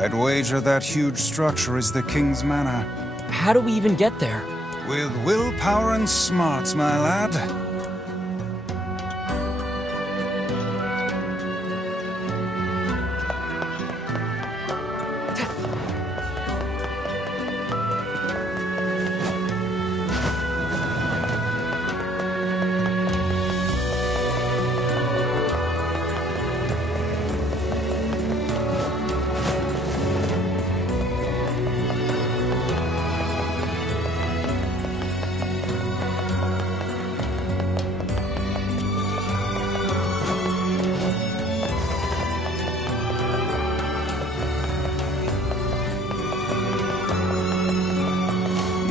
I'd wager that huge structure is the King's Manor. How do we even get there? With willpower and smarts, my lad.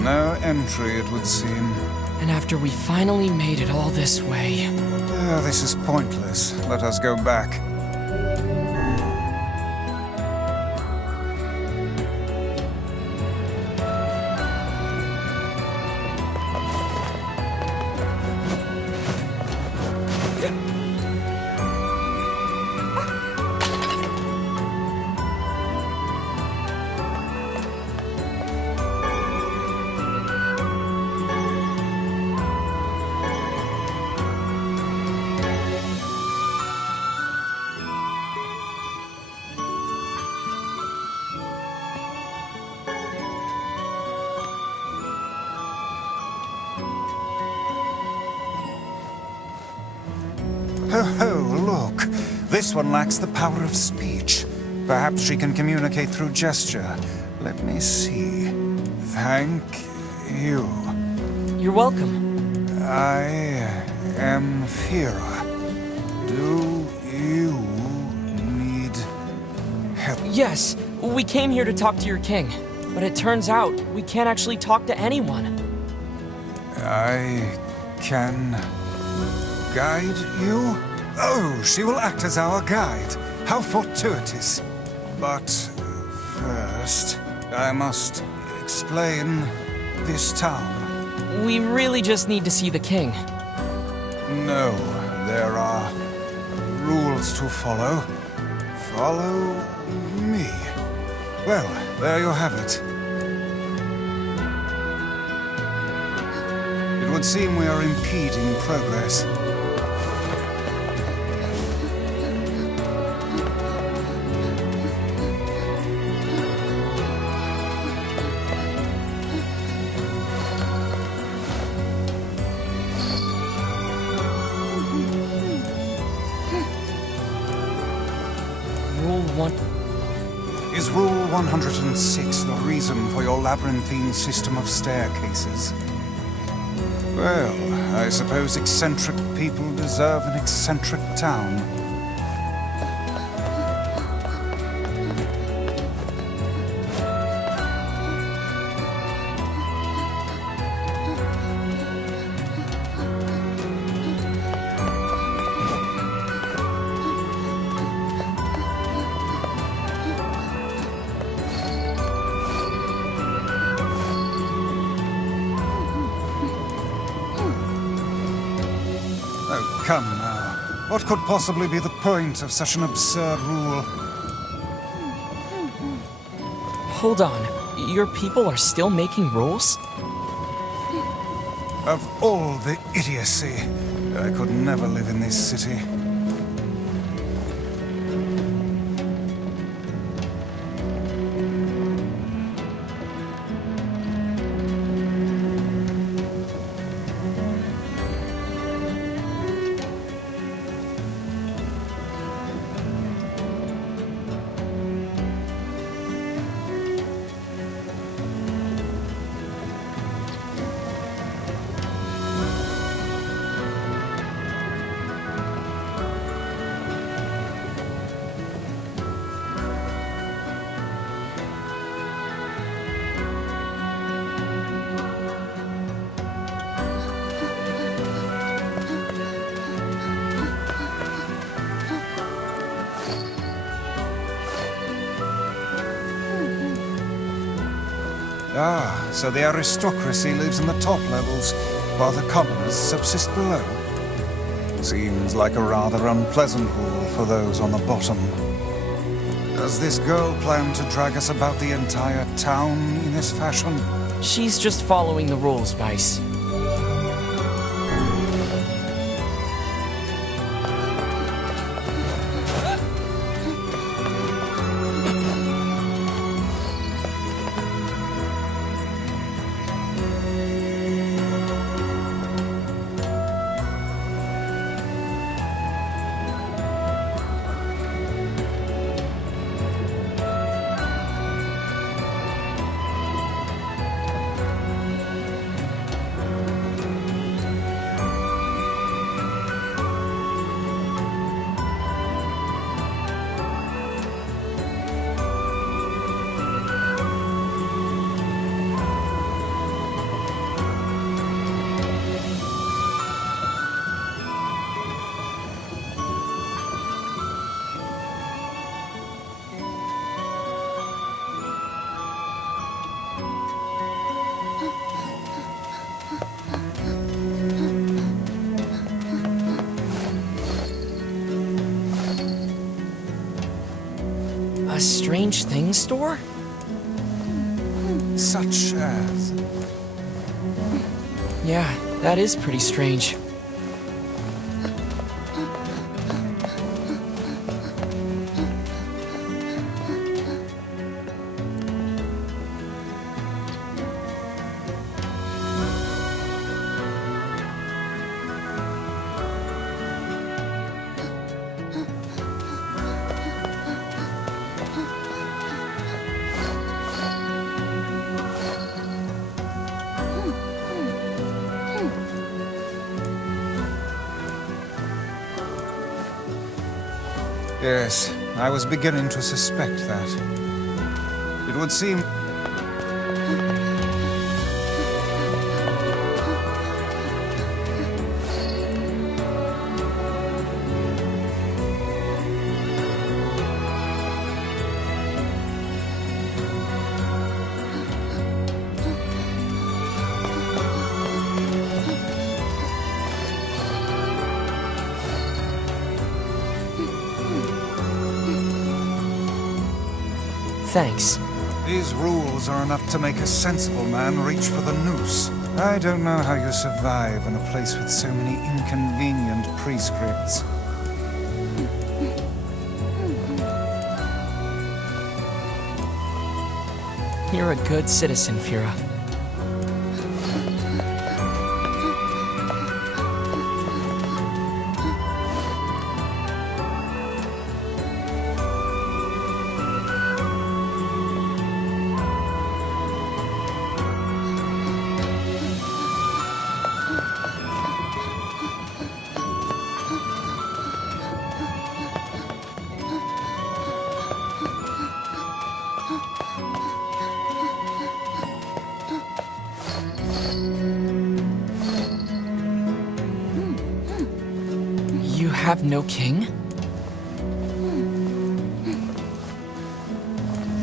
No entry, it would seem. And after we finally made it all this way... Oh, this is pointless. Let us go back. Ho ho, look. This one lacks the power of speech. Perhaps she can communicate through gesture. Let me see. Thank you. You're welcome. I am Fira. Do you need help? Yes, we came here to talk to your king. But it turns out we can't actually talk to anyone. I can guide you? Oh, she will act as our guide. How fortuitous. But first, I must explain this town. We really just need to see the king. No, there are rules to follow. Follow me. Well, there you have it. It would seem we are impeding progress. Rule 1... Is Rule 106 the reason for your labyrinthine system of staircases? Well, I suppose eccentric people deserve an eccentric town. Oh, come now. What could possibly be the point of such an absurd rule? Hold on. Your people are still making rules? Of all the idiocy, I could never live in this city. Ah, so the aristocracy lives in the top levels, while the commoners subsist below. Seems like a rather unpleasant rule for those on the bottom. Does this girl plan to drag us about the entire town in this fashion? She's just following the rules, Vice. A strange things store? Such as... Yeah, that is pretty strange. Yes, I was beginning to suspect that. It would seem... Thanks. These rules are enough to make a sensible man reach for the noose. I don't know how you survive in a place with so many inconvenient prescripts. You're a good citizen, Fira. You have no king?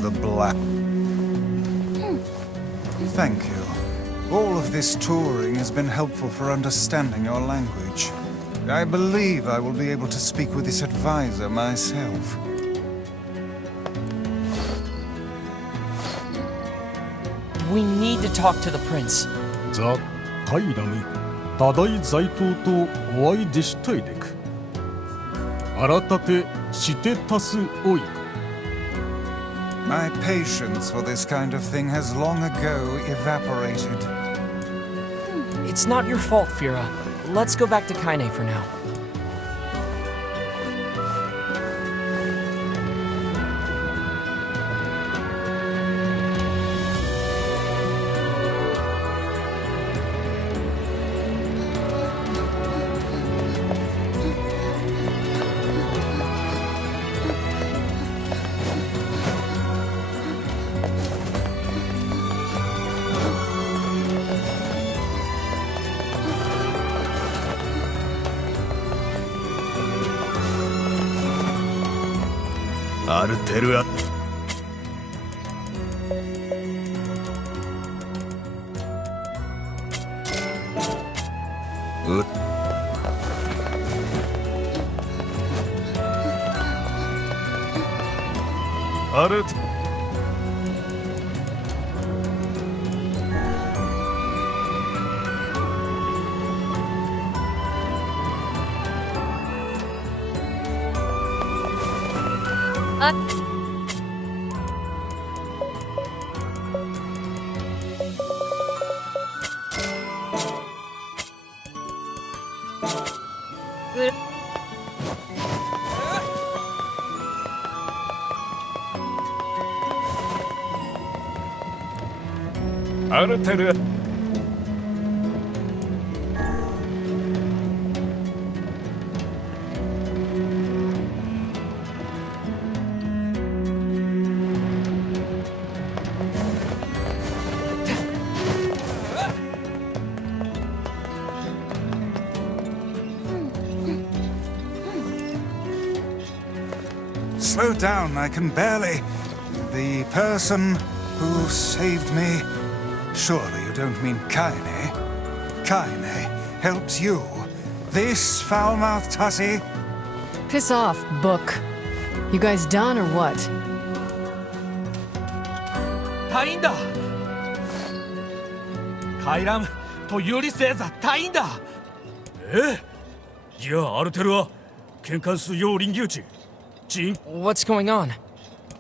The black... Thank you. All of this touring has been helpful for understanding your language. I believe I will be able to speak with this advisor myself. We need to talk to the prince. ザ・カイラム多大財頭とお会いでしたいでく。改てしてたすおい。 My patience for this kind of thing has long ago evaporated. It's not your fault, Fira. Let's go back to Kaine for now. あるアルテルSlow down, I can barely. The person who saved me. Surely you don't mean Kaine? Kaine helps you. This foul-mouthed hussy? Piss off, book. You guys done or what? 隊員だ回覧とユリセーザ隊員だじゃあアルテルは喧嘩すよう臨牛地チン What's going on?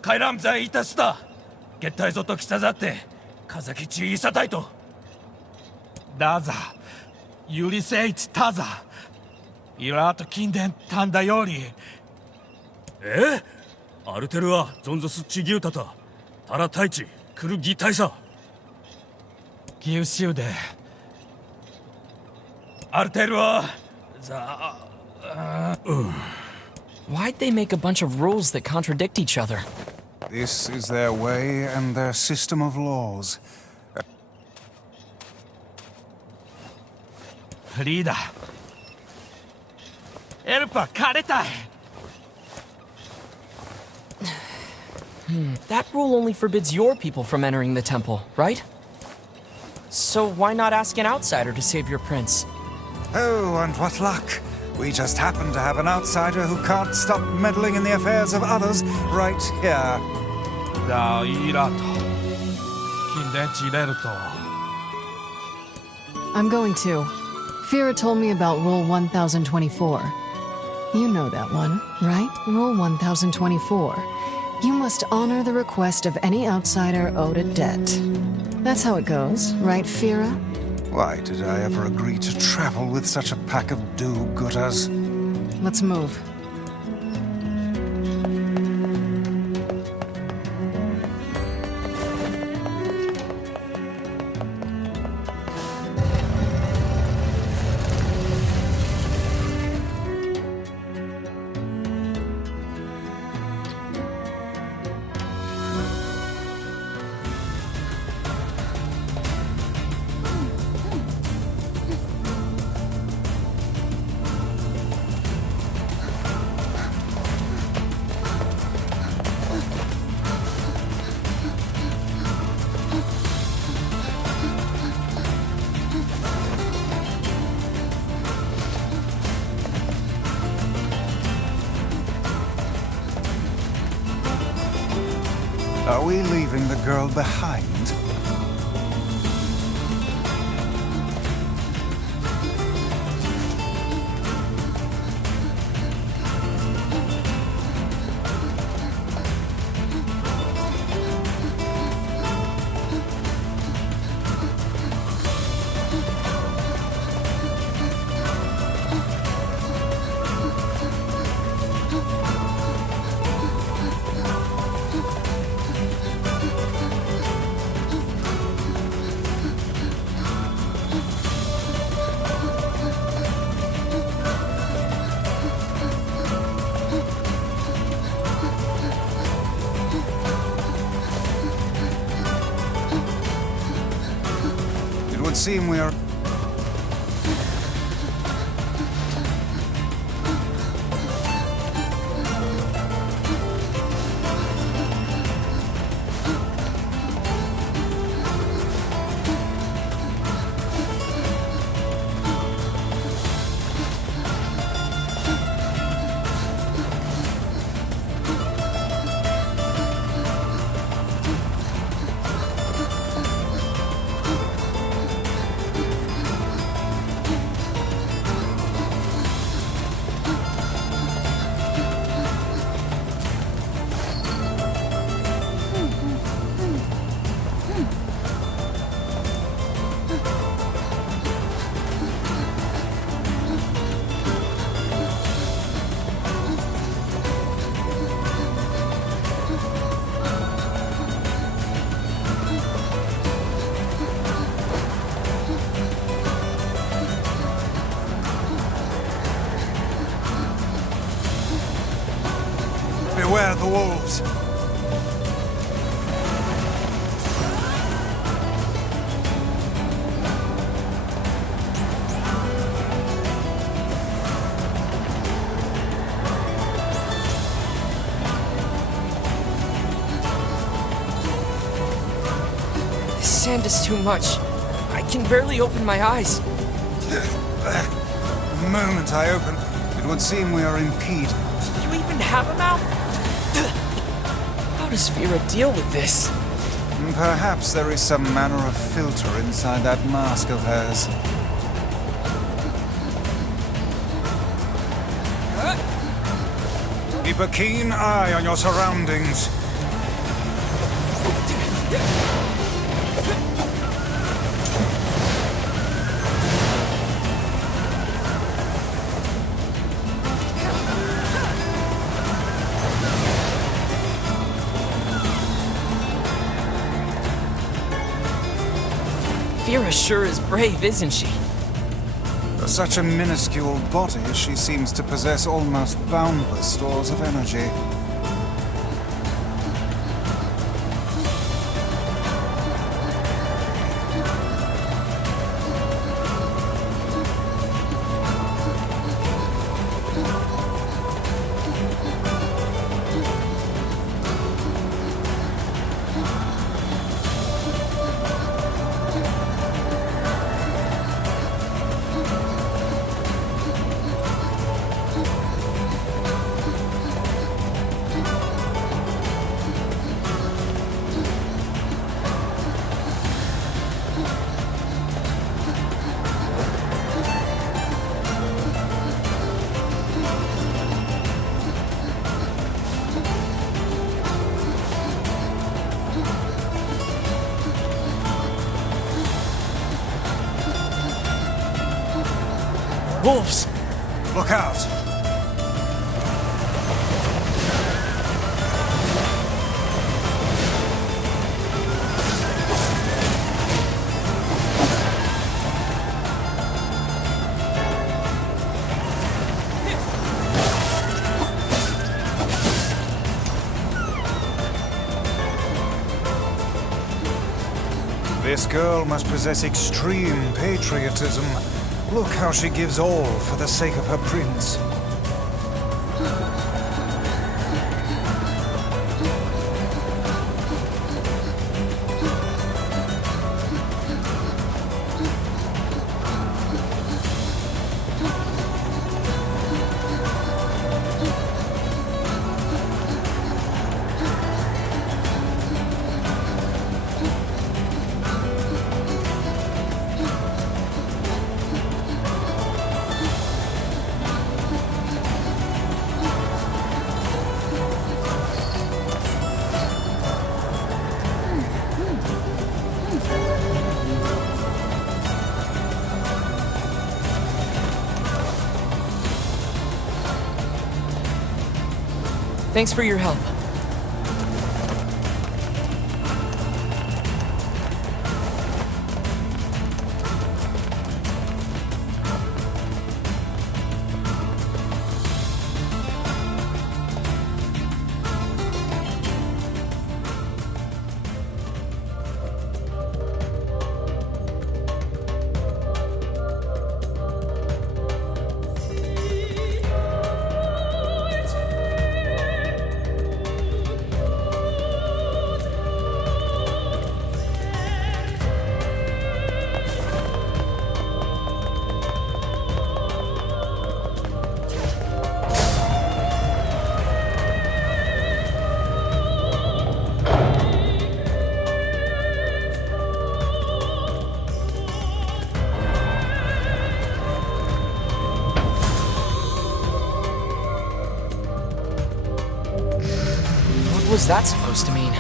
回覧罪いたすだ月体ぞと来たざって風きちいさたいとだざユリセイチタザイラート近伝たんだよりアルテルはゾンゾスチギュータタタラタイチクルギタイサ優秀でアルテルはざWhy'd they make a bunch of rules that contradict each other? This is their way and their system of laws. リーダーエルパ枯れたい That rule only forbids your people from entering the temple, right? So why not ask an outsider to save your prince? Oh, and what luck! We just happen to have an outsider who can't stop meddling in the affairs of others right here. だイラと近伝地入れると I'm going to. Fira told me about Rule 1024. You know that one, right? Rule 1024. You must honor the request of any outsider owed a debt. That's how it goes, right, Fira? Why did I ever agree to travel with such a pack of do-gooders? Let's move. Are we leaving the girl behind? It would seem we are... wolves. This sand is too much. I can barely open my eyes. The moment I open, it would seem we are impeded. Do you even have a mouth? How does Vera deal with this? Perhaps there is some manner of filter inside that mask of hers. Keep a keen eye on your surroundings. Vera sure is brave, isn't she? For such a minuscule body, she seems to possess almost boundless stores of energy. Wolves! Look out! This girl must possess extreme patriotism. Look how she gives all for the sake of her prince. Thanks for your help. What was that supposed to mean?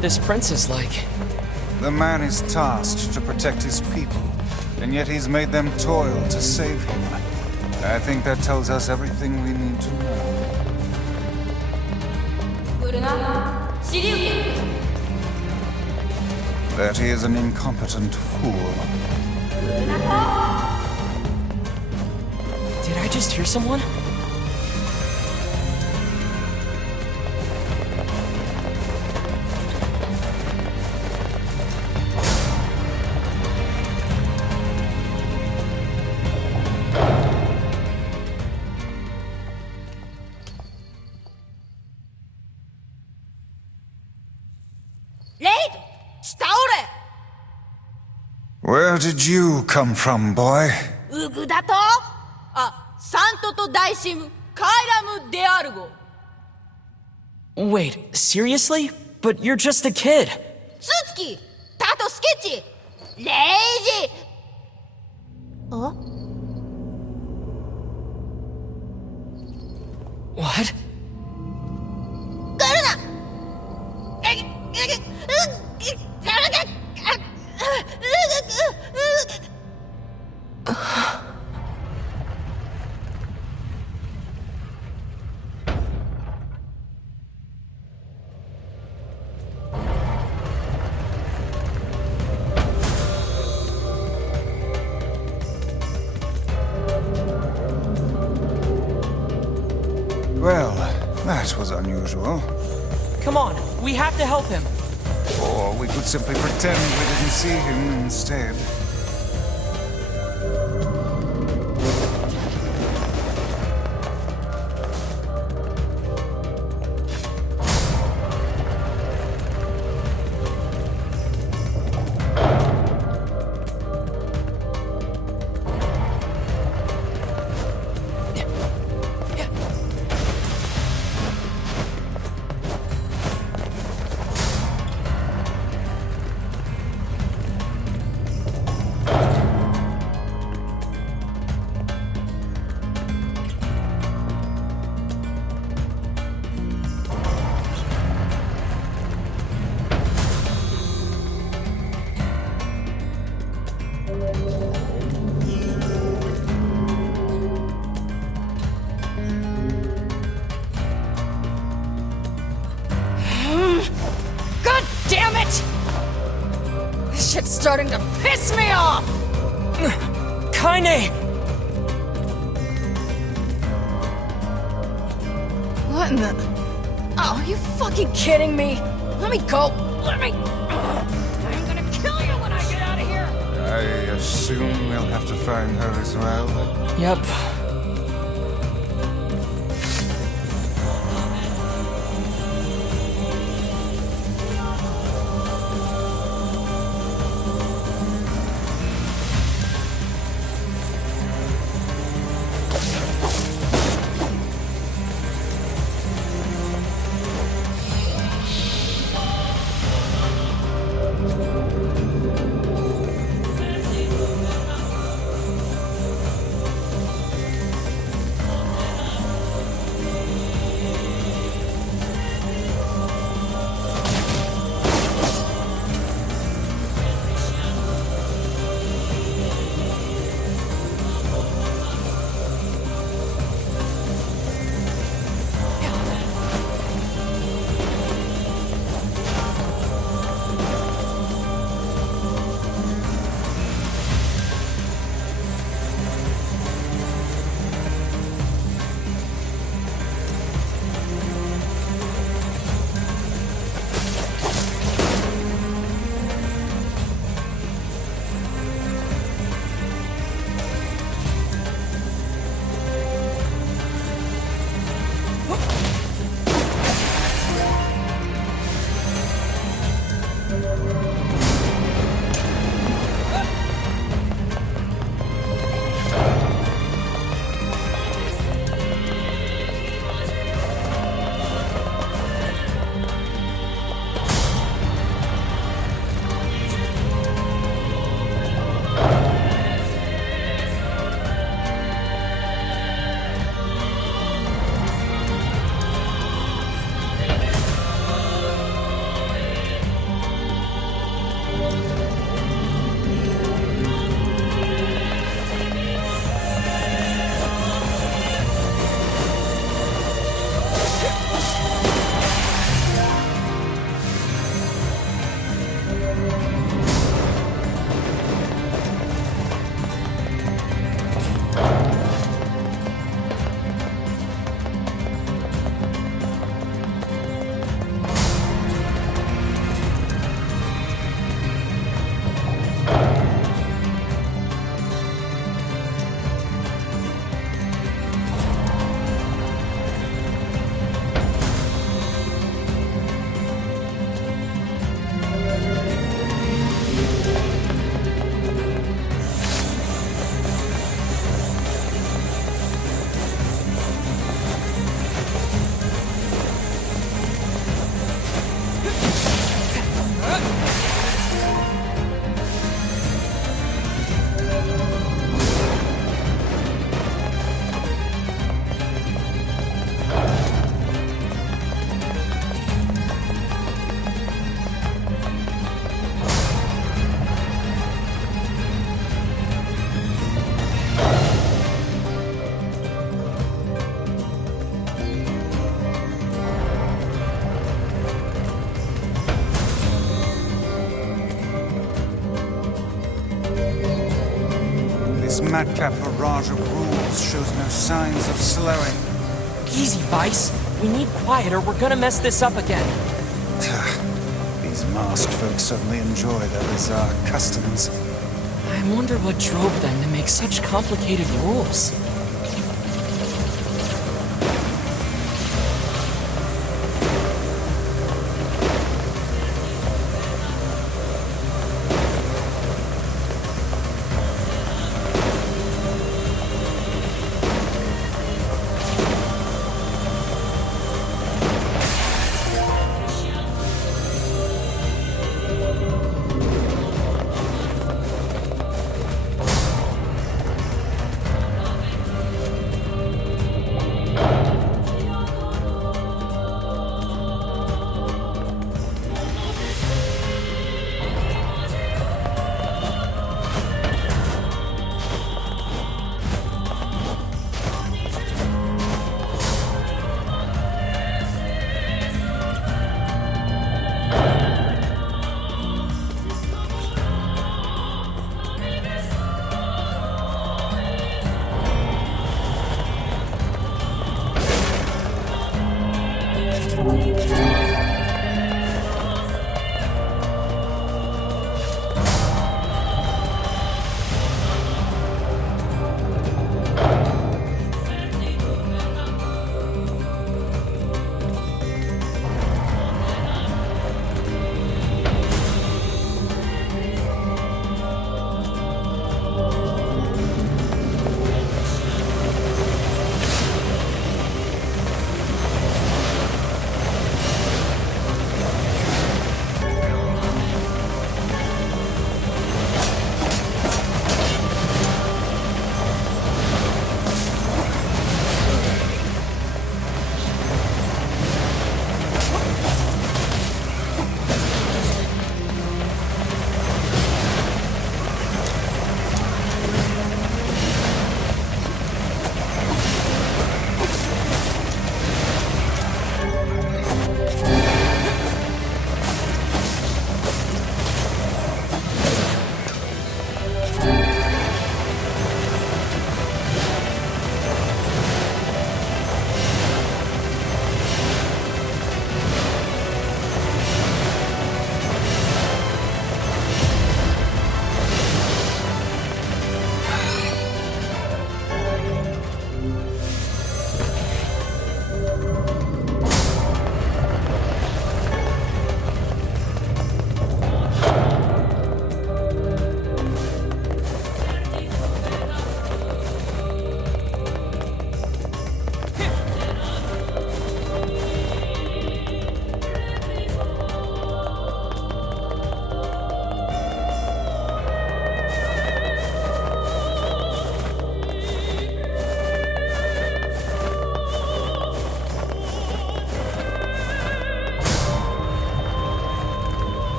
what this prince is like. The man is tasked to protect his people, and yet he's made them toil to save him. I think that tells us everything we need to know. That he is an incompetent fool. Did I just hear someone? Where did you come from, boy? ウグだとあ、サントとダイシム、カイラムであるご。Wait, seriously? But you're just a kid. スーツキ、タトスケッチ、レイジ。あ What? 来るな。Well, that was unusual. Come on, we have to help him. Or we could simply pretend we didn't see him instead. God damn it! This shit's starting to piss me off! Kaine! What in the... Oh, are you fucking kidding me? Let me go! Let me... I'm gonna kill you when I get out of here! I assume we'll have to find her as well. Yep. This madcap barrage of rules shows no signs of slowing. Easy, Vice. We need quiet or we're gonna mess this up again. These masked folks certainly enjoy their bizarre customs. I wonder what drove them to make such complicated rules.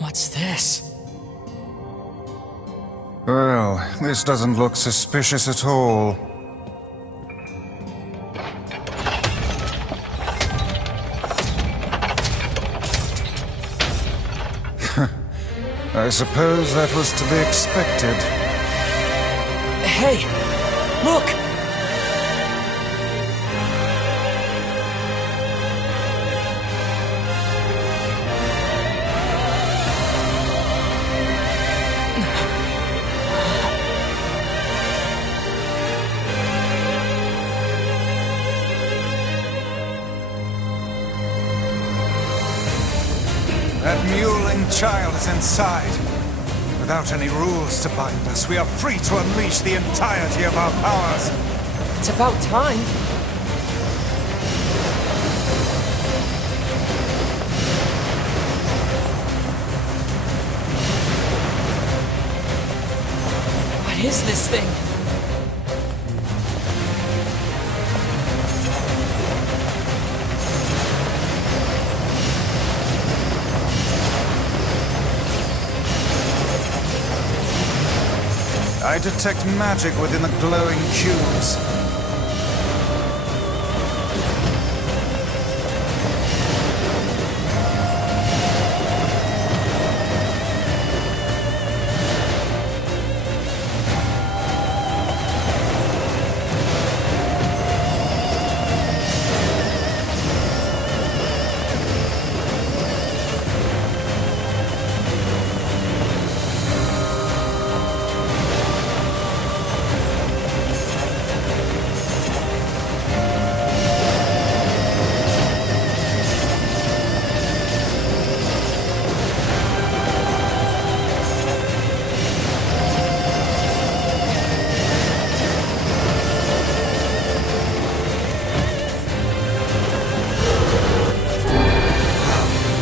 What's this? Well, this doesn't look suspicious at all. I suppose that was to be expected. Hey, look! That mewling child is inside. Without any rules to bind us, we are free to unleash the entirety of our powers. It's about time. What is this thing? I detect magic within the glowing cubes.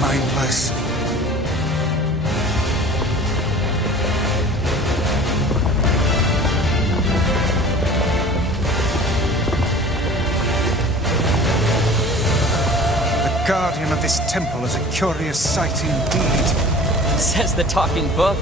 Mindless. The guardian of this temple is a curious sight indeed. Says the talking book.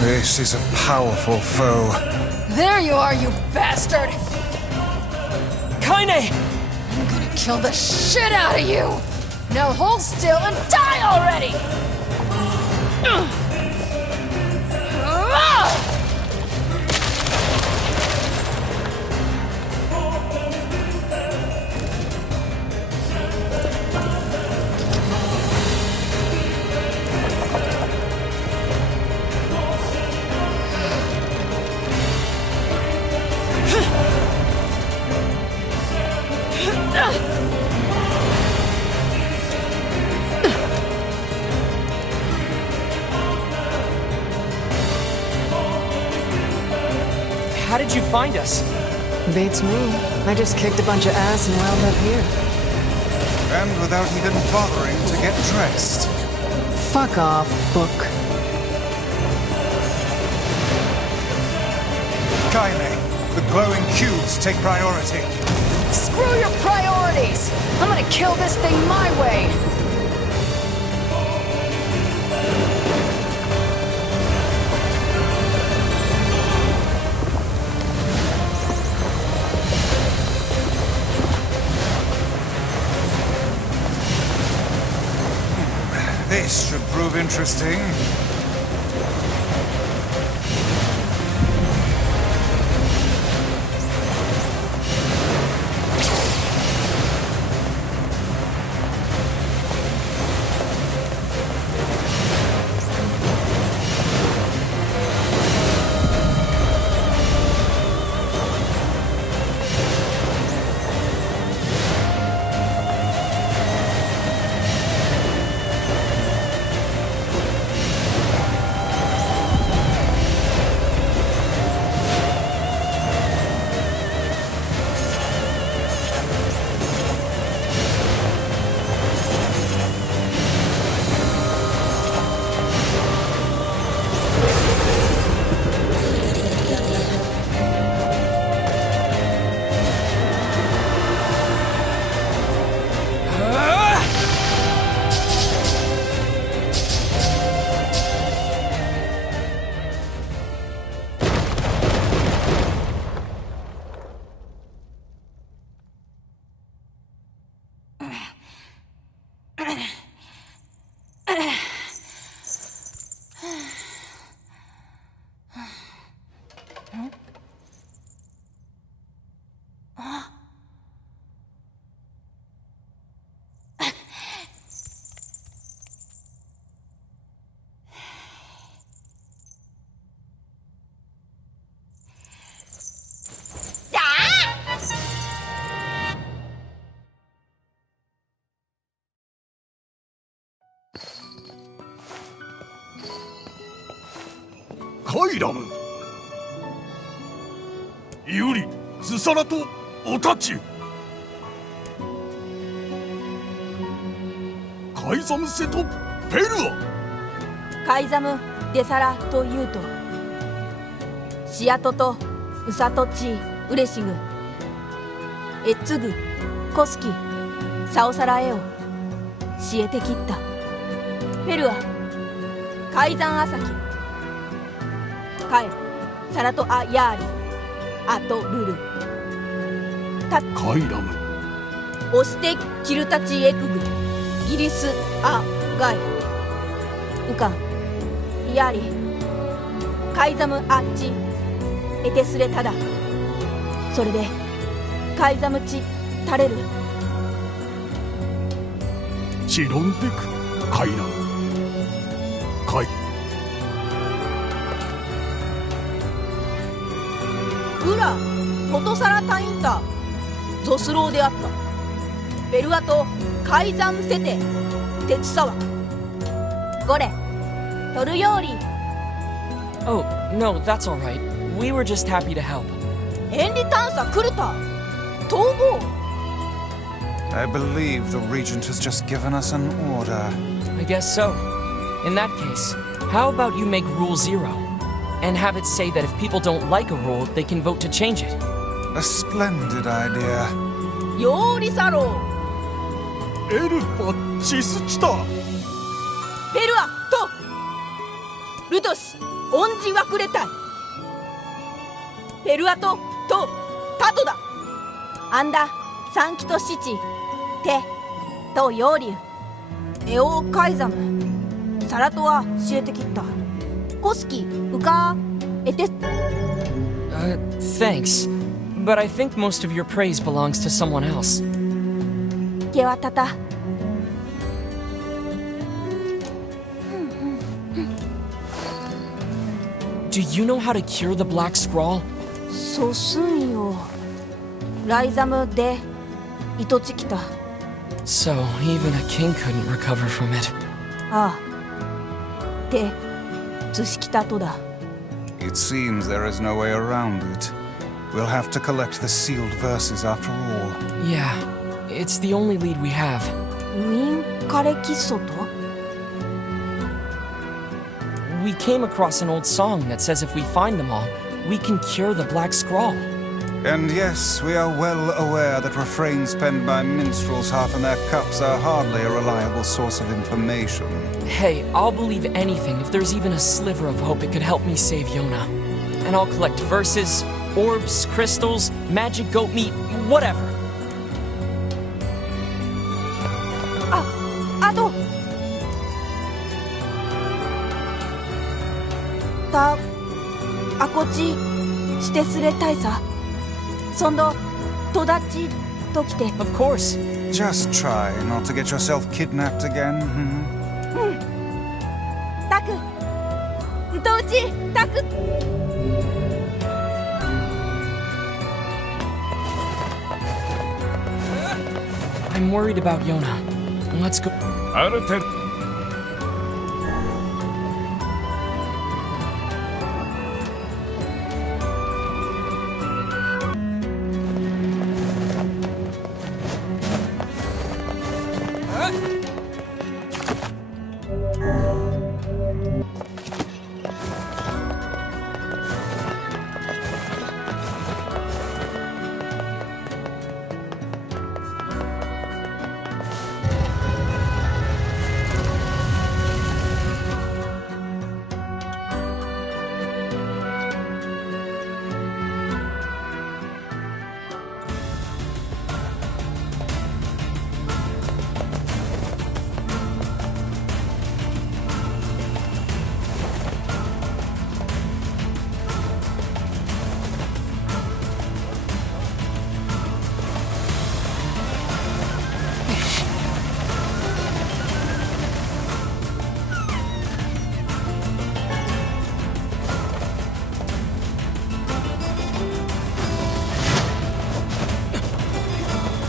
This is a powerful foe. There you are, you bastard! Kaine! I'm gonna kill the shit out of you! Now hold still and die already! How did you find us? Beats me. I just kicked a bunch of ass and wound up here. And without even bothering to get dressed. Fuck off, book. Kaine, the glowing cubes take priority. Screw your priorities! I'm gonna kill this thing my way! This should prove interesting. イラム。ユリ、ズサラとおたち。カイザムセとペルア。カイザム・デサラというと、シアトとウサトチ・ウレシグ、エッツグ、コスキ、サオサラエオ、シエテキッタ、ペルア、カイザンアサキ、カエ、サラトアヤーリ、アトルル、タカイラム。オシテキルタチエクグ、ギリスアガイ、ウカン、ヤーリ、カイザムアッチ、エテスレタダ、それでカイザムチタレル、チロンテク、カイラム。カイ。ウラ、フォトサラタインタ、ゾスローであった。ベルアとカイザムセテ、テチサワ、ゴレ、トルヨーリ、 Oh, no, that's all right. We were just happy to help. エンリ探査クルタ、逃亡。I believe the Regent has just given us an order. I guess so. In that case, how about you make Rule 0? And have it say that if people don't like a rule, they can vote to change it. A splendid idea. ヨーリサロー、エルパチスチタ。ペルアとルトシ、オンジワクレタイ、ペルアとタトだ、アンダサンキトシチ、テとヨーリュ、エオカイザム、サラトアシエテキッタ、コスキウカエテ、 Thanks. But I think most of your praise belongs to someone else. ケワタタ。Do you know how to cure the Black Scrawl? ソスンよ、ライザムでイトチキタ。 So, even a king couldn't recover from it. ああ、でツシキタとだ。 It seems there is no way around it. We'll have to collect the sealed verses after all. Yeah, it's the only lead we have. ウィンカレキッソと。 We came across an old song that says if we find them all, we can cure the Black Scrawl. And yes, we are well aware that refrains penned by minstrels half in their cups are hardly a reliable source of information. Hey, I'll believe anything if there's even a sliver of hope it could help me save Yona. And I'll collect verses, orbs, crystals, magic goat meat, whatever. あとたあこちしてすれ大佐、そんどとだちときて。 Of course. Just try not to get yourself kidnapped again. たくんとうちたく。 I'm worried about Yona. Let's go. ある程度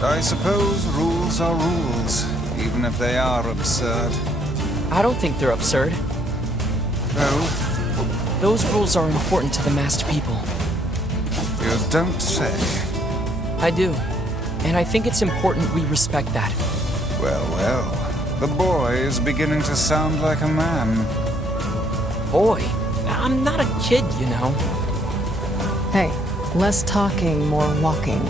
I suppose rules are rules, even if they are absurd. I don't think they're absurd. Oh, Those rules are important to the masked people. You don't say. I do. And I think it's important we respect that. Well, well. The boy is beginning to sound like a man. Boy, I'm not a kid, you know. Hey, less talking, more walking.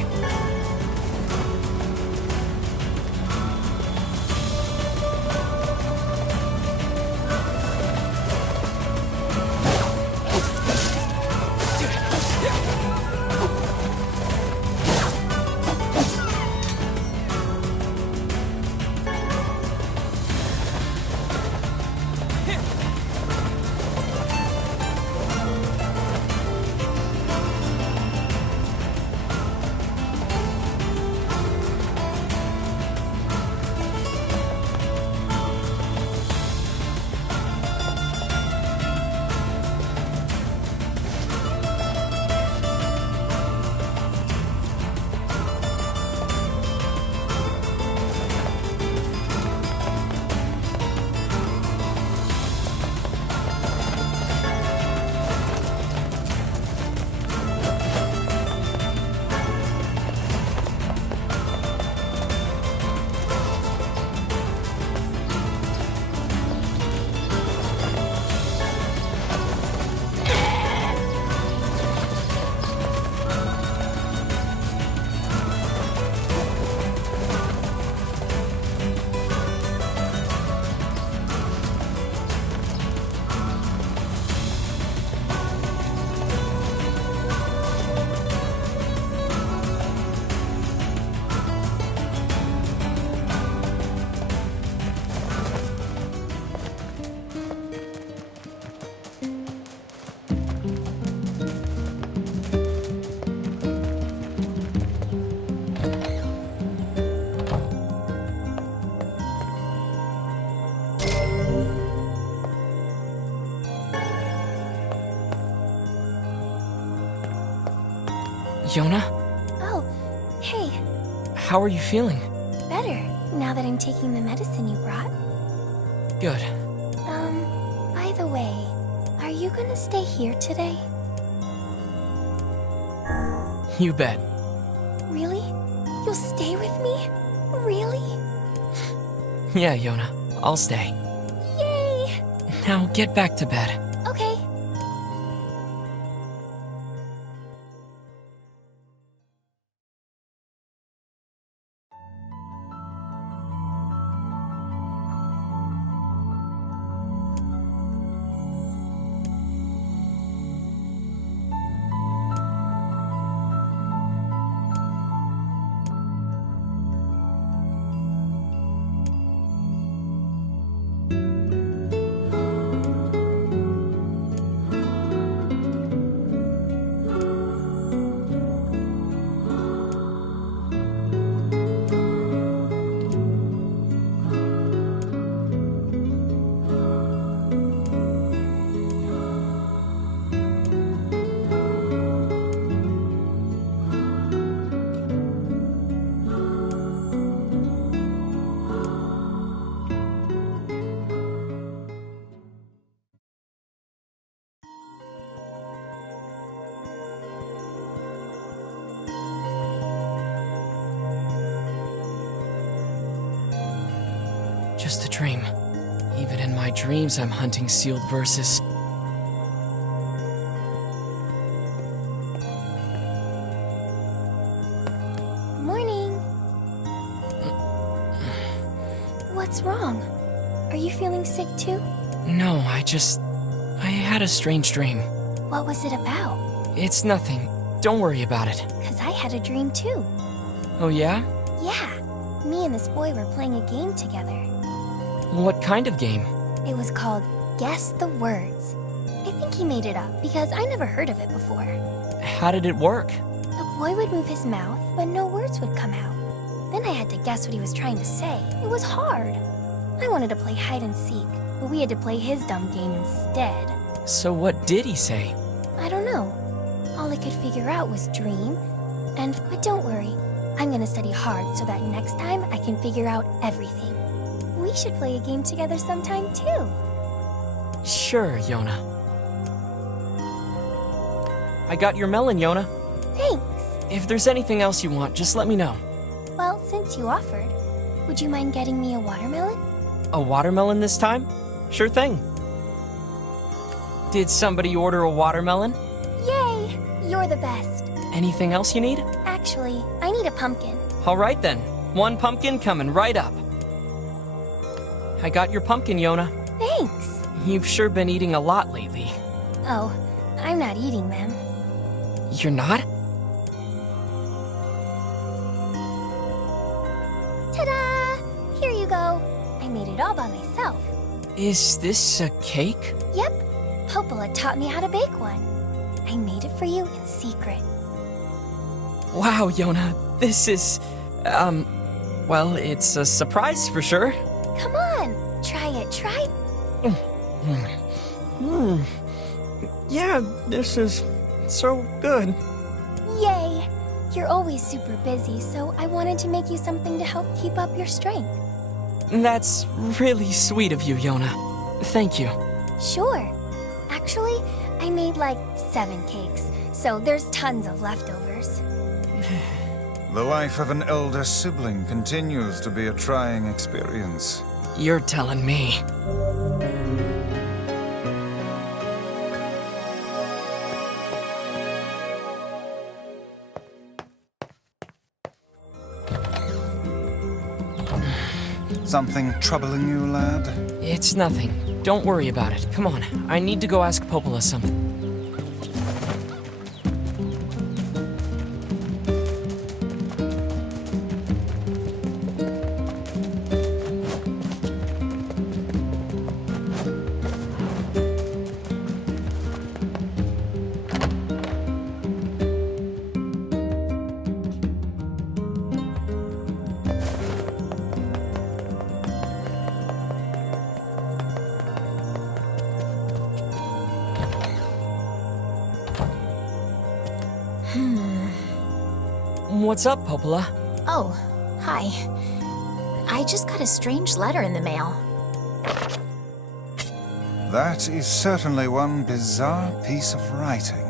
Yona? Oh, hey. How are you feeling? Better, now that I'm taking the medicine you brought. Good. By the way, are you gonna stay here today? You bet. Really? You'll stay with me? Really? Yeah, Yona. I'll stay. Yay! Now get back to bed. Okay. Just a dream. Even in my dreams, I'm hunting sealed verses. Morning. What's wrong? Are you feeling sick too? No, I had a strange dream. What was it about? It's nothing. Don't worry about it. 'Cause I had a dream too. Oh yeah? Yeah. Me and this boy were playing a game together. What kind of game? It was called Guess the Words. I think he made it up because I never heard of it before. How did it work? The boy would move his mouth, but no words would come out. Then I had to guess what he was trying to say. It was hard. I wanted to play hide and seek, but we had to play his dumb game instead. So what did he say? I don't know. All I could figure out was dream, but don't worry. I'm gonna study hard so that next time I can figure out everything. We should play a game together sometime too. Sure, Yona. I got your melon, Yona. Thanks. If there's anything else you want, just let me know. Well, since you offered, would you mind getting me a watermelon? A watermelon this time? Sure thing. Did somebody order a watermelon? Yay! You're the best. Anything else you need? Actually, I need a pumpkin. All right then. One pumpkin coming right up. I got your pumpkin, Yona. Thanks. You've sure been eating a lot lately. Oh, I'm not eating them. You're not? Ta-da! Here you go. I made it all by myself. Is this a cake? Yep. Popola taught me how to bake one. I made it for you in secret. Wow, Yona, this is, well, it's a surprise for sure. Come on, try it, try. Yeah, this is so good. Yay! You're always super busy, so I wanted to make you something to help keep up your strength. That's really sweet of you, Yona. Thank you. Sure. Actually, I made like 7 cakes, so there's tons of leftovers. The life of an elder sibling continues to be a trying experience. You're telling me. Something troubling you, lad? It's nothing. Don't worry about it. Come on, I need to go ask Popola something. What's up, Popola? Oh, hi. I just got a strange letter in the mail. That is certainly one bizarre piece of writing.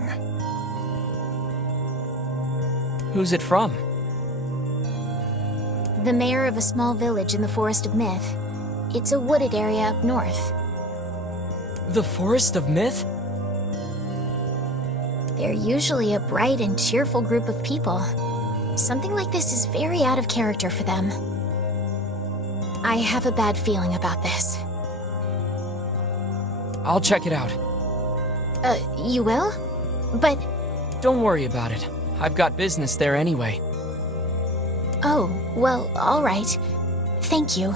Who's it from? The mayor of a small village in the Forest of Myth. It's a wooded area up north. The Forest of Myth? They're usually a bright and cheerful group of people. Something like this is very out of character for them. I have a bad feeling about this. I'll check it out. You will? But... Don't worry about it. I've got business there anyway. Oh, well, all right. Thank you.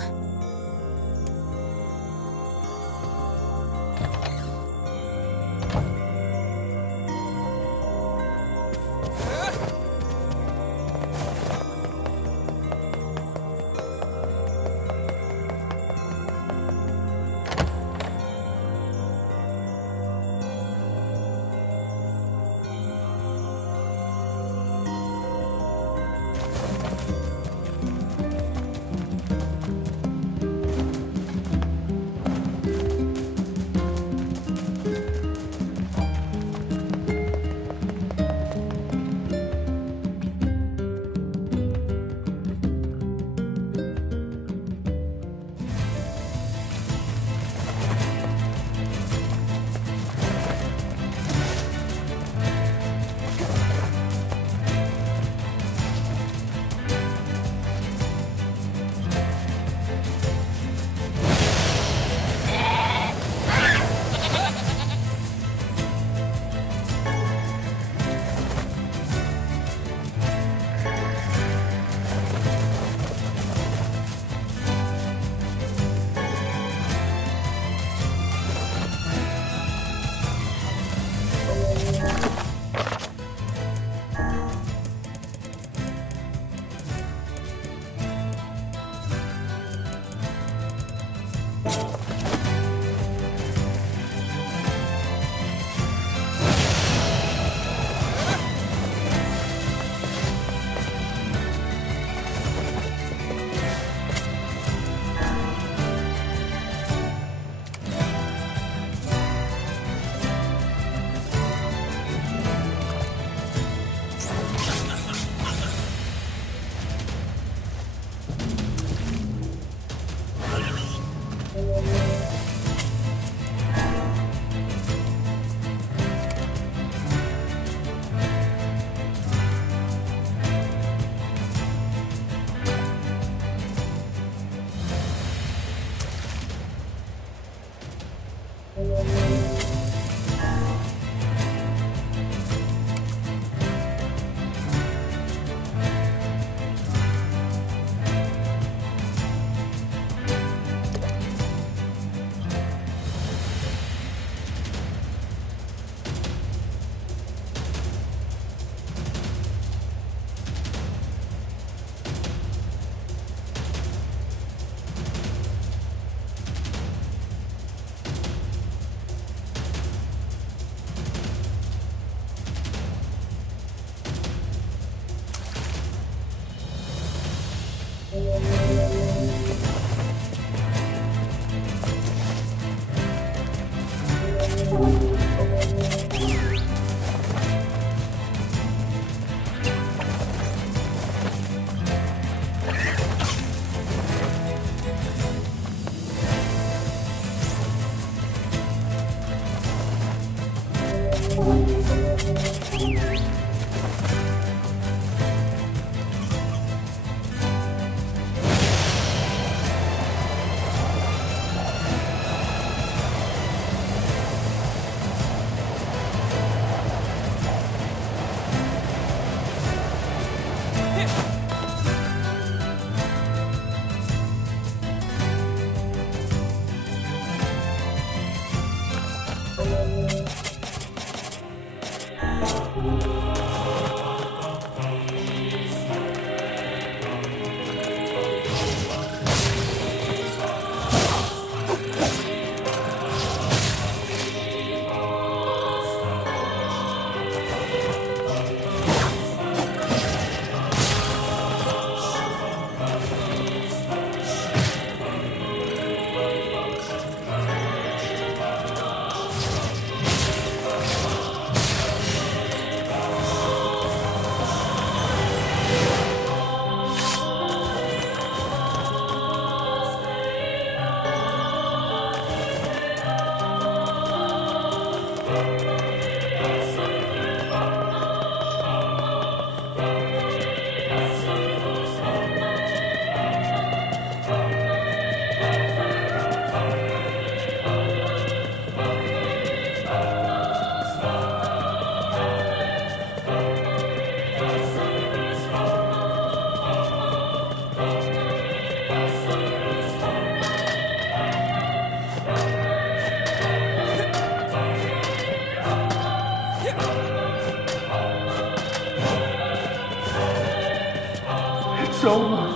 It's over.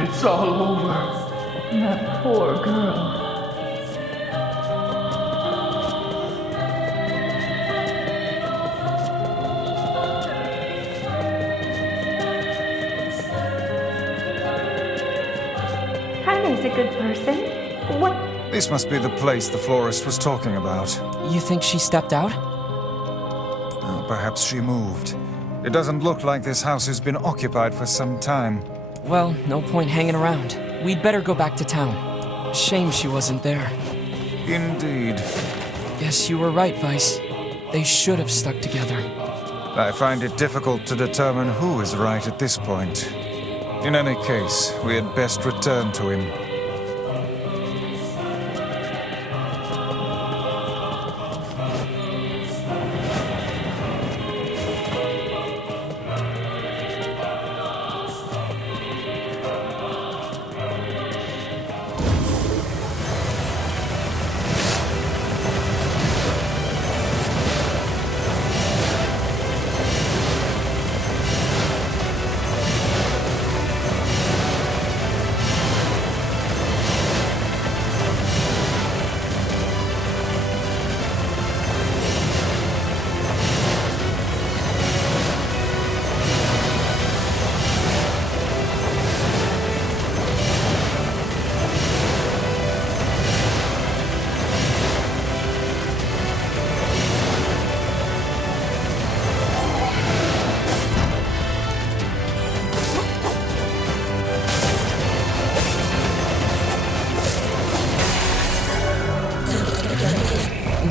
It's all over. That poor girl. Hannah's a good person. What? This must be the place the florist was talking about. You think she stepped out? Oh, perhaps she moved. It doesn't look like this house has been occupied for some time. Well, no point hanging around. We'd better go back to town. Shame she wasn't there. Indeed. Guess you were right, Vice. They should have stuck together. I find it difficult to determine who is right at this point. In any case, we had best return to him.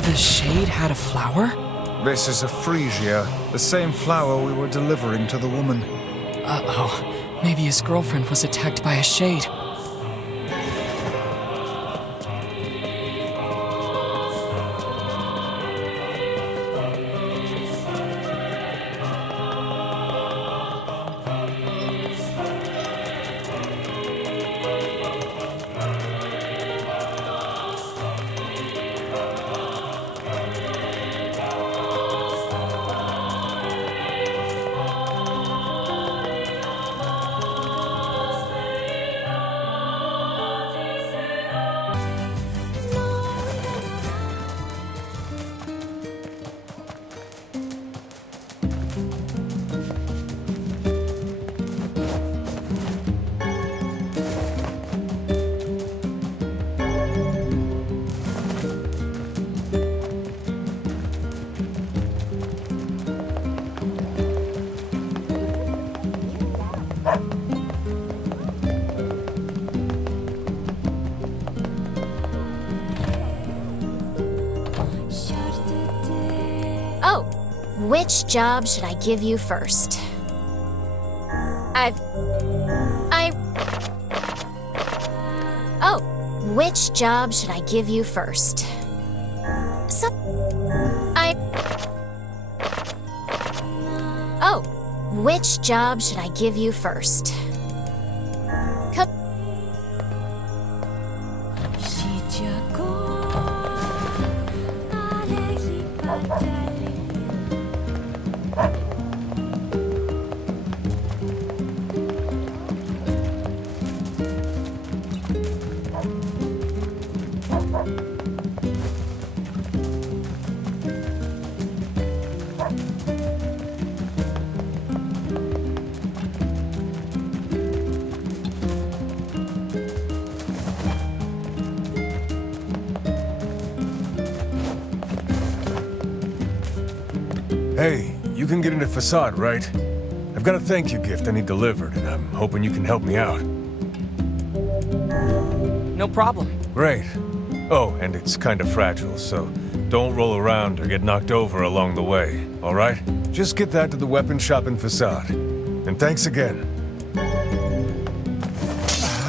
The shade had a flower? This is a freesia, the same flower we were delivering to the woman. Uh-oh. Maybe his girlfriend was attacked by a shade. Oh, which job should I give you first? Oh, which job should I give you first? Oh, which job should I give you first? Hey, you can get into Facade, right? I've got a thank you gift I need delivered, and I'm hoping you can help me out. No problem. Great. Oh, and it's kind of fragile, so don't roll around or get knocked over along the way, all right? Just get that to the weapon shop in Facade. And thanks again.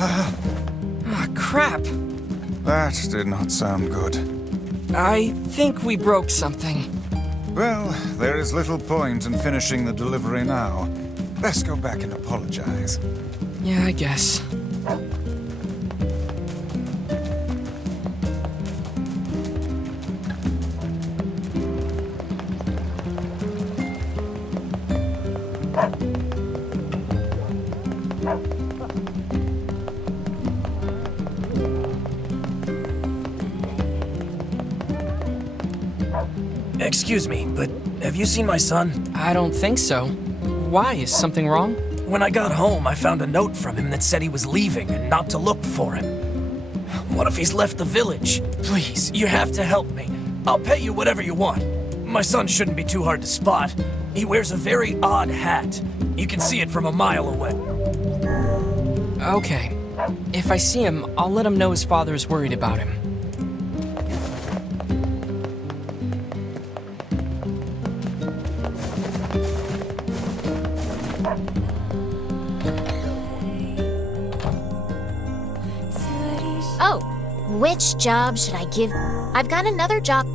Ah, crap. That did not sound good. I think we broke something. Well, there is little point in finishing the delivery now. Best go back and apologize. Yeah, I guess. Excuse me, but have you seen my son? I don't think so. Why? Is something wrong? When I got home, I found a note from him that said he was leaving and not to look for him. What if he's left the village? Please, you have to help me. I'll pay you whatever you want. My son shouldn't be too hard to spot. He wears a very odd hat. You can see it from a mile away. Okay. If I see him, I'll let him know his father's worried about him. Oh, which job should I give? I've got another job.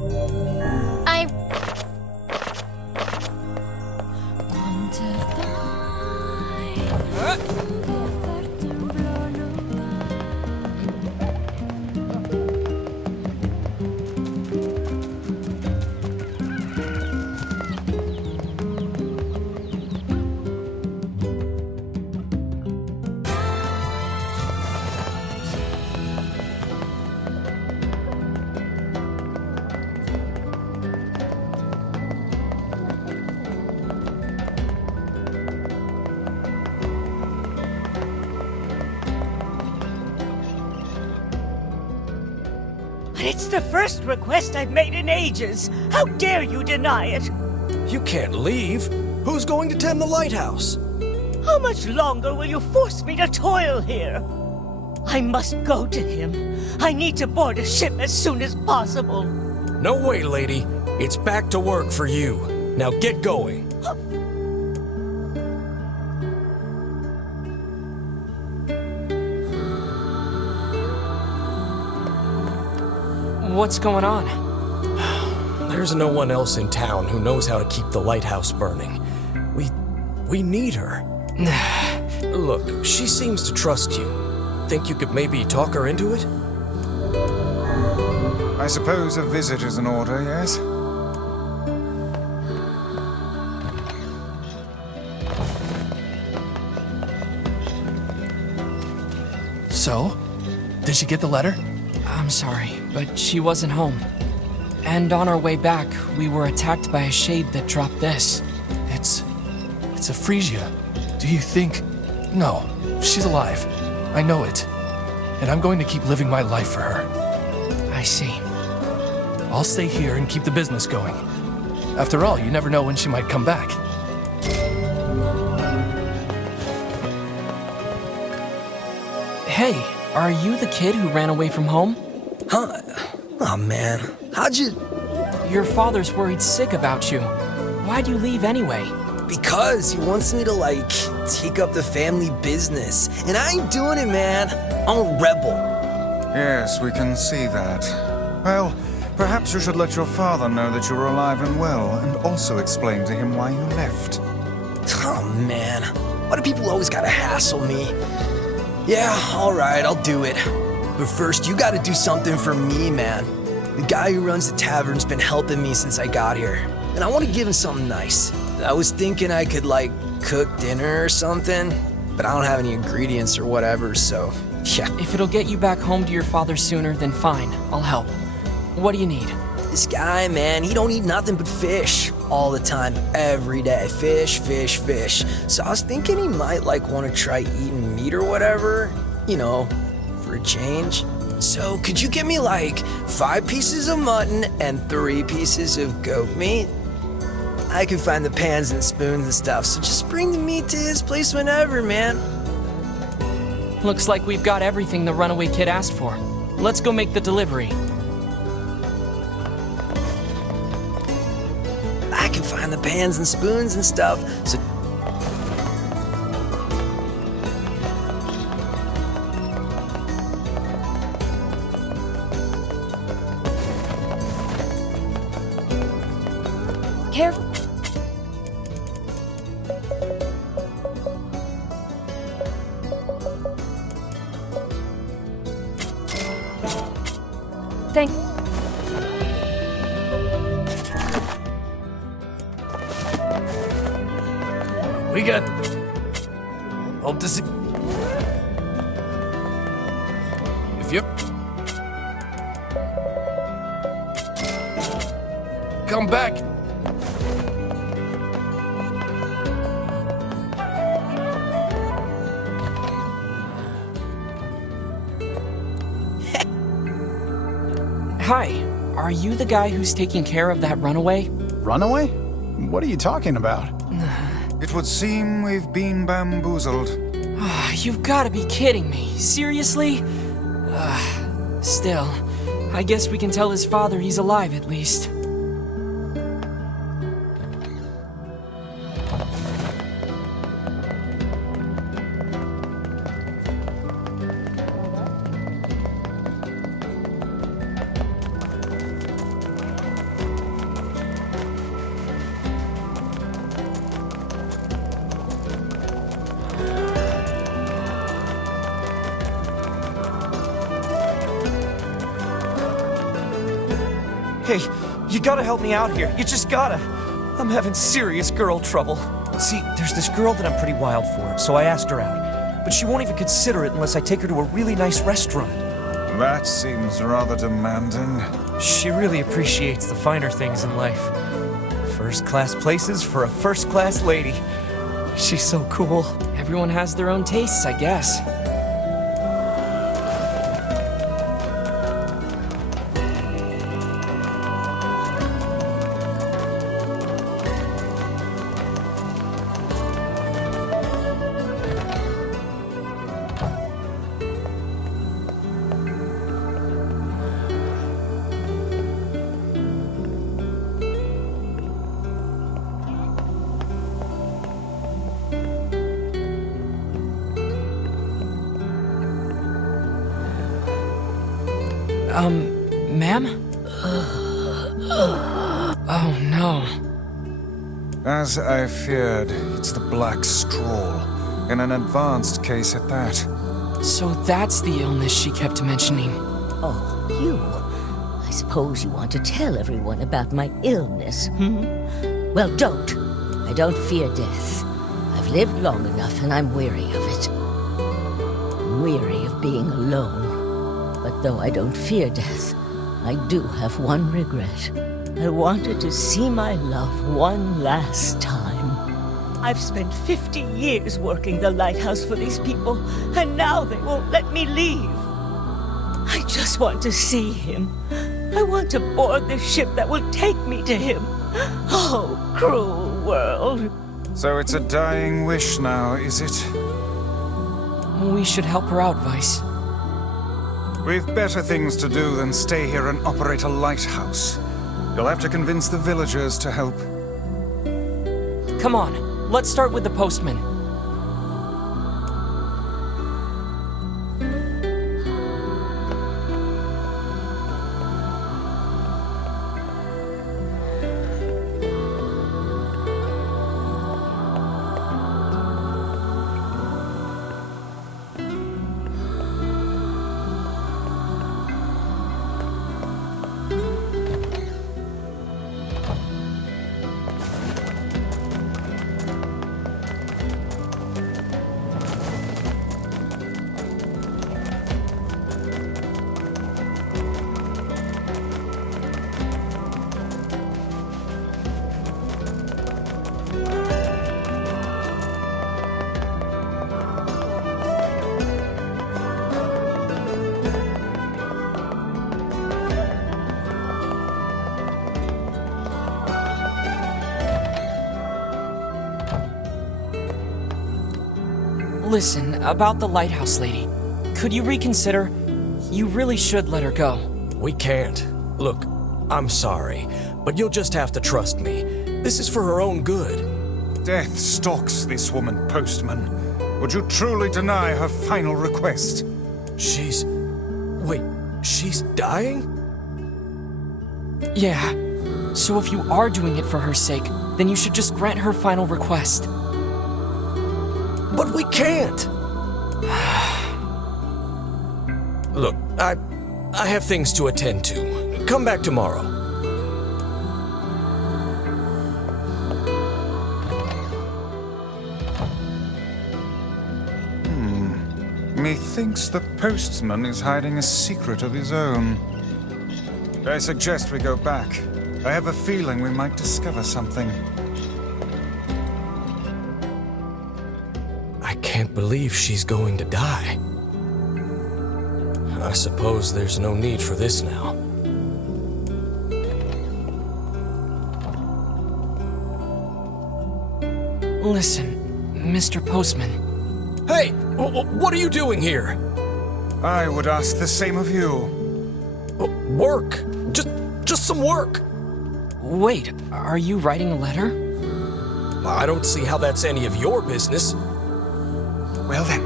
It's the first request I've made in ages. How dare you deny it? You can't leave. Who's going to tend the lighthouse? How much longer will you force me to toil here? I must go to him. I need to board a ship as soon as possible. No way, lady. It's back to work for you. Now get going. What's going on? There's no one else in town who knows how to keep the lighthouse burning. We need her. Look, she seems to trust you. Think you could maybe talk her into it? I suppose a visit is in order, yes? So? Did she get the letter? I'm sorry, but she wasn't home. And on our way back, we were attacked by a shade that dropped this. It's a Frisia. Do you think... No, she's alive. I know it. And I'm going to keep living my life for her. I see. I'll stay here and keep the business going. After all, you never know when she might come back. Hey, are you the kid who ran away from home? Huh? Oh man, how'd you... Your father's worried sick about you. Why'd you leave anyway? Because he wants me to, like, take up the family business. And I ain't doing it, man. I'm a rebel. Yes, we can see that. Well, perhaps you should let your father know that you're alive and well, and also explain to him why you left. Oh, man. Why do people always gotta hassle me? Yeah, alright, I'll do it. But first, you gotta do something for me, man. The guy who runs the tavern's been helping me since I got here. And I want to give him something nice. I was thinking I could, like, cook dinner or something, but I don't have any ingredients or whatever, so, yeah. If it'll get you back home to your father sooner, then fine. I'll help. What do you need? This guy, man, he don't eat nothing but fish all the time, every day. Fish, fish, fish. So I was thinking he might, like, want to try eating meat or whatever, you know, for a change. So could you get me, like, 5 pieces of mutton and 3 pieces of goat meat? I can find the pans and spoons and stuff, so just bring the meat to his place whenever, man. Looks like we've got everything the runaway kid asked for. Let's go make the delivery. I can find the pans and spoons and stuff, so... Careful. Thank. We got... Hope to see... If you... come back. Hi, are you the guy who's taking care of that runaway? Runaway? What are you talking about? It would seem we've been bamboozled. You've gotta be kidding me. Seriously? Still, I guess we can tell his father he's alive at least. Hey, you gotta help me out here. You just gotta. I'm having serious girl trouble. See, there's this girl that I'm pretty wild for, so I asked her out. But she won't even consider it unless I take her to a really nice restaurant. That seems rather demanding. She really appreciates the finer things in life. First-class places for a first-class lady. She's so cool. Everyone has their own tastes, I guess. Ma'am? Oh, no. As I feared, it's the black straw, in an advanced case at that. So that's the illness she kept mentioning. Oh, you. I suppose you want to tell everyone about my illness, hmm? Well, don't. I don't fear death. I've lived long enough and I'm weary of it. I'm weary of being alone. But though I don't fear death, I do have one regret. I wanted to see my love one last time. I've spent 50 years working the lighthouse for these people, and now they won't let me leave. I just want to see him. I want to board the ship that will take me to him. Oh, cruel world. So it's a dying wish now, is it? We should help her out, Vice. We've better things to do than stay here and operate a lighthouse. You'll have to convince the villagers to help. Come on, let's start with the postman. Listen, about the lighthouse lady. Could you reconsider? You really should let her go. We can't. Look, I'm sorry, but you'll just have to trust me. This is for her own good. Death stalks this woman, postman. Would you truly deny her final request? Wait, she's dying? Yeah. So if you are doing it for her sake, then you should just grant her final request. But we can't! Look, I have things to attend to. Come back tomorrow. Methinks the postman is hiding a secret of his own. I suggest we go back. I have a feeling we might discover something. I can't believe she's going to die. I suppose there's no need for this now. Listen, Mr. Postman. Hey! What are you doing here? I would ask the same of you. Work. Just some work. Wait, are you writing a letter? I don't see how that's any of your business. Well then,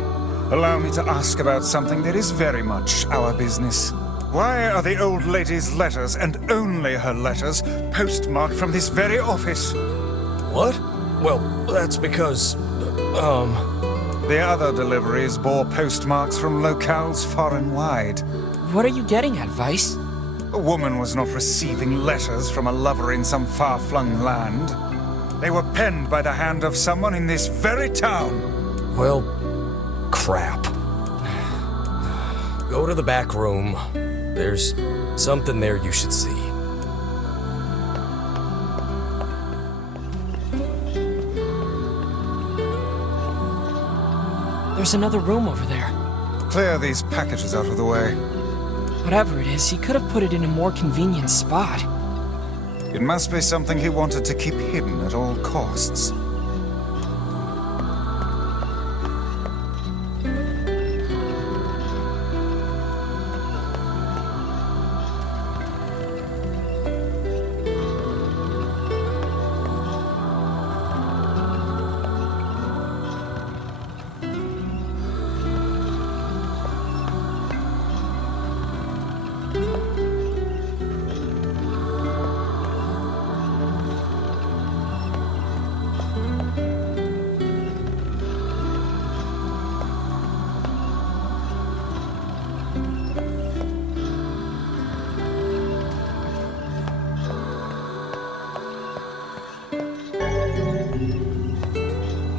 allow me to ask about something that is very much our business. Why are the old lady's letters, and only her letters, postmarked from this very office? What? Well, that's because, The other deliveries bore postmarks from locales far and wide. What are you getting at, Vice? A woman was not receiving letters from a lover in some far-flung land. They were penned by the hand of someone in this very town. Well, crap. Go to the back room. There's something there you should see. There's another room over there. Clear these packages out of the way. Whatever it is, he could have put it in a more convenient spot. It must be something he wanted to keep hidden at all costs.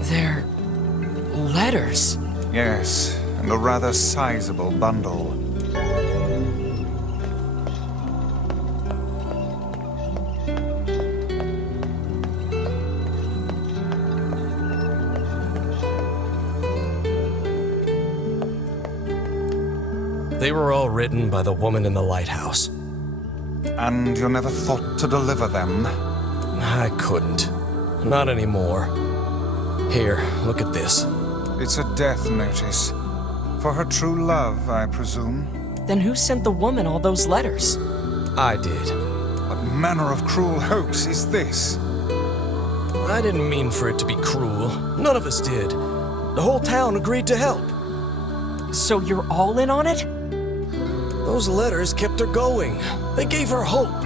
They're letters. Yes, and a rather sizable bundle. They were all written by the woman in the lighthouse. And you never thought to deliver them? I couldn't. Not anymore. Here, look at this. It's a death notice. For her true love, I presume. Then who sent the woman all those letters? I did. What manner of cruel hoax is this? I didn't mean for it to be cruel. None of us did. The whole town agreed to help. So you're all in on it? Those letters kept her going. They gave her hope.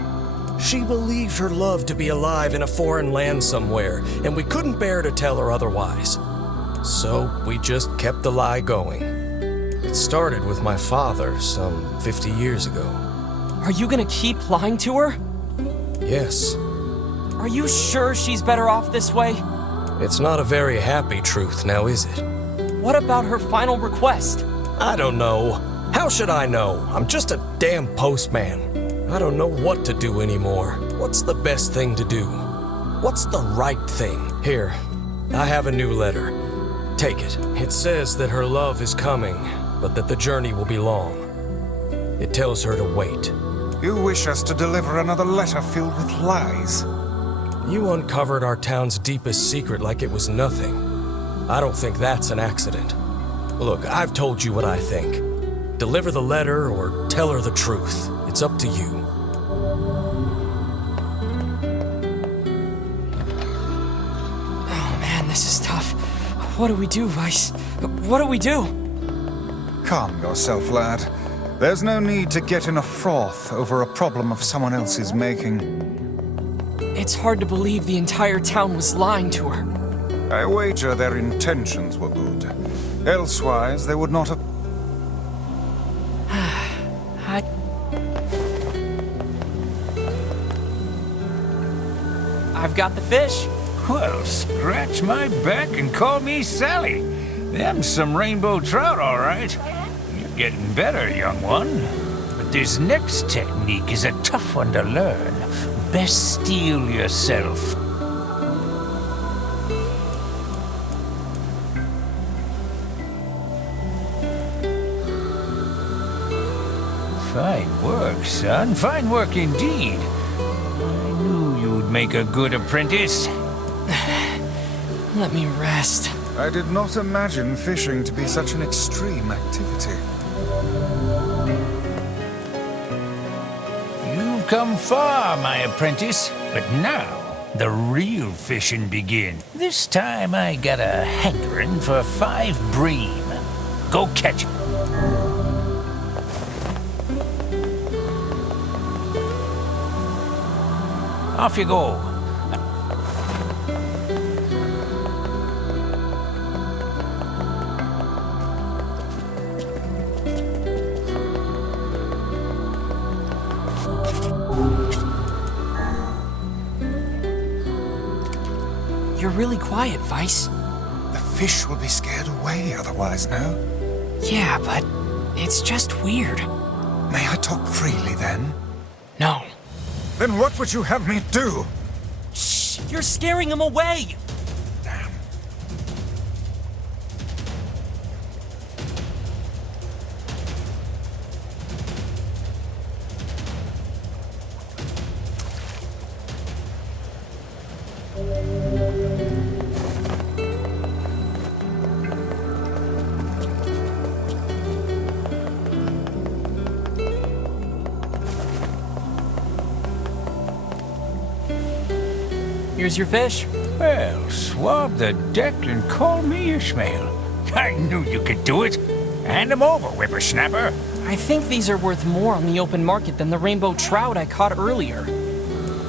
She believed her love to be alive in a foreign land somewhere, and we couldn't bear to tell her otherwise. So we just kept the lie going. It started with my father some 50 years ago. Are you gonna keep lying to her? Yes. Are you sure she's better off this way? It's not a very happy truth, now is it? What about her final request? I don't know. How should I know? I'm just a damn postman. I don't know what to do anymore. What's the best thing to do? What's the right thing? Here, I have a new letter. Take it. It says that her love is coming, but that the journey will be long. It tells her to wait. You wish us to deliver another letter filled with lies? You uncovered our town's deepest secret like it was nothing. I don't think that's an accident. Look, I've told you what I think. Deliver the letter or tell her the truth. It's up to you. Oh man, this is tough. What do we do, Vice? What do we do? Calm yourself, lad. There's no need to get in a froth over a problem of someone else's making. It's hard to believe the entire town was lying to her. I wager their intentions were good. Elsewise, they would not have... I've got the fish. Well, scratch my back and call me Sally. Them's some rainbow trout, all right. You're getting better, young one. But this next technique is a tough one to learn. best steel yourself. Fine work, son. Fine work indeed. I knew you'd make a good apprentice. Let me rest. I did not imagine fishing to be such an extreme activity. You've come far, my apprentice. But now, the real fishing begin. This time I got a hankering for 5 bream. Go catch 'em. Off you go. You're really quiet, Vice. The fish will be scared away otherwise, no? Yeah, but it's just weird. May I talk freely then? No. Then what would you have me do? Shh! You're scaring him away! Damn. Here's your fish. Well, swab the deck and call me Ishmael. I knew you could do it. Hand 'em over, whippersnapper. I think these are worth more on the open market than the rainbow trout I caught earlier.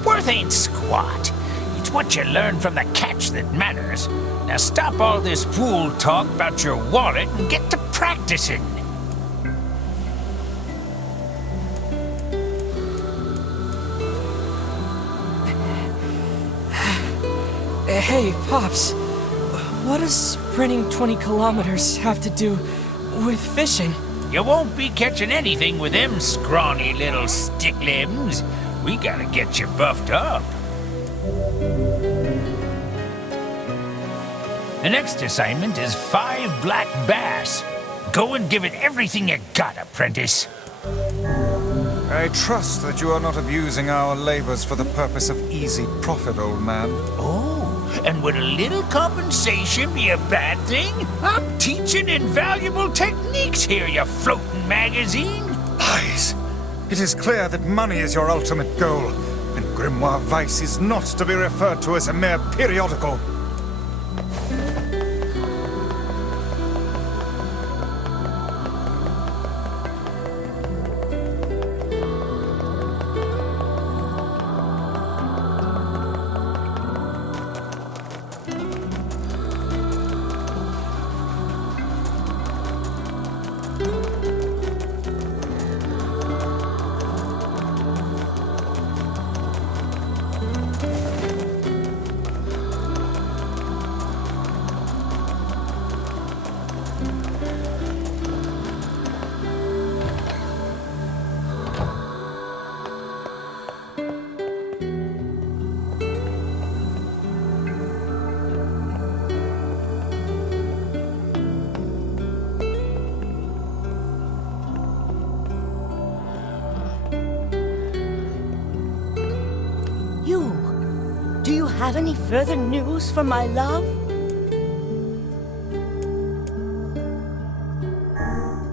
Worth ain't squat. It's what you learn from the catch that matters. Now stop all this fool talk about your wallet and get to practicing. Hey, Pops. What does sprinting 20 kilometers have to do with fishing? You won't be catching anything with them scrawny little stick limbs. We gotta get you buffed up. The next assignment is 5 black bass. Go and give it everything you got, apprentice. I trust that you are not abusing our labors for the purpose of easy profit, old man. Oh, and would a little compensation be a bad thing? I'm teaching invaluable techniques here, you floating magazine. Lies! It is clear that money is your ultimate goal, and Grimoire Vice is not to be referred to as a mere periodical. Do you have any further news for my love?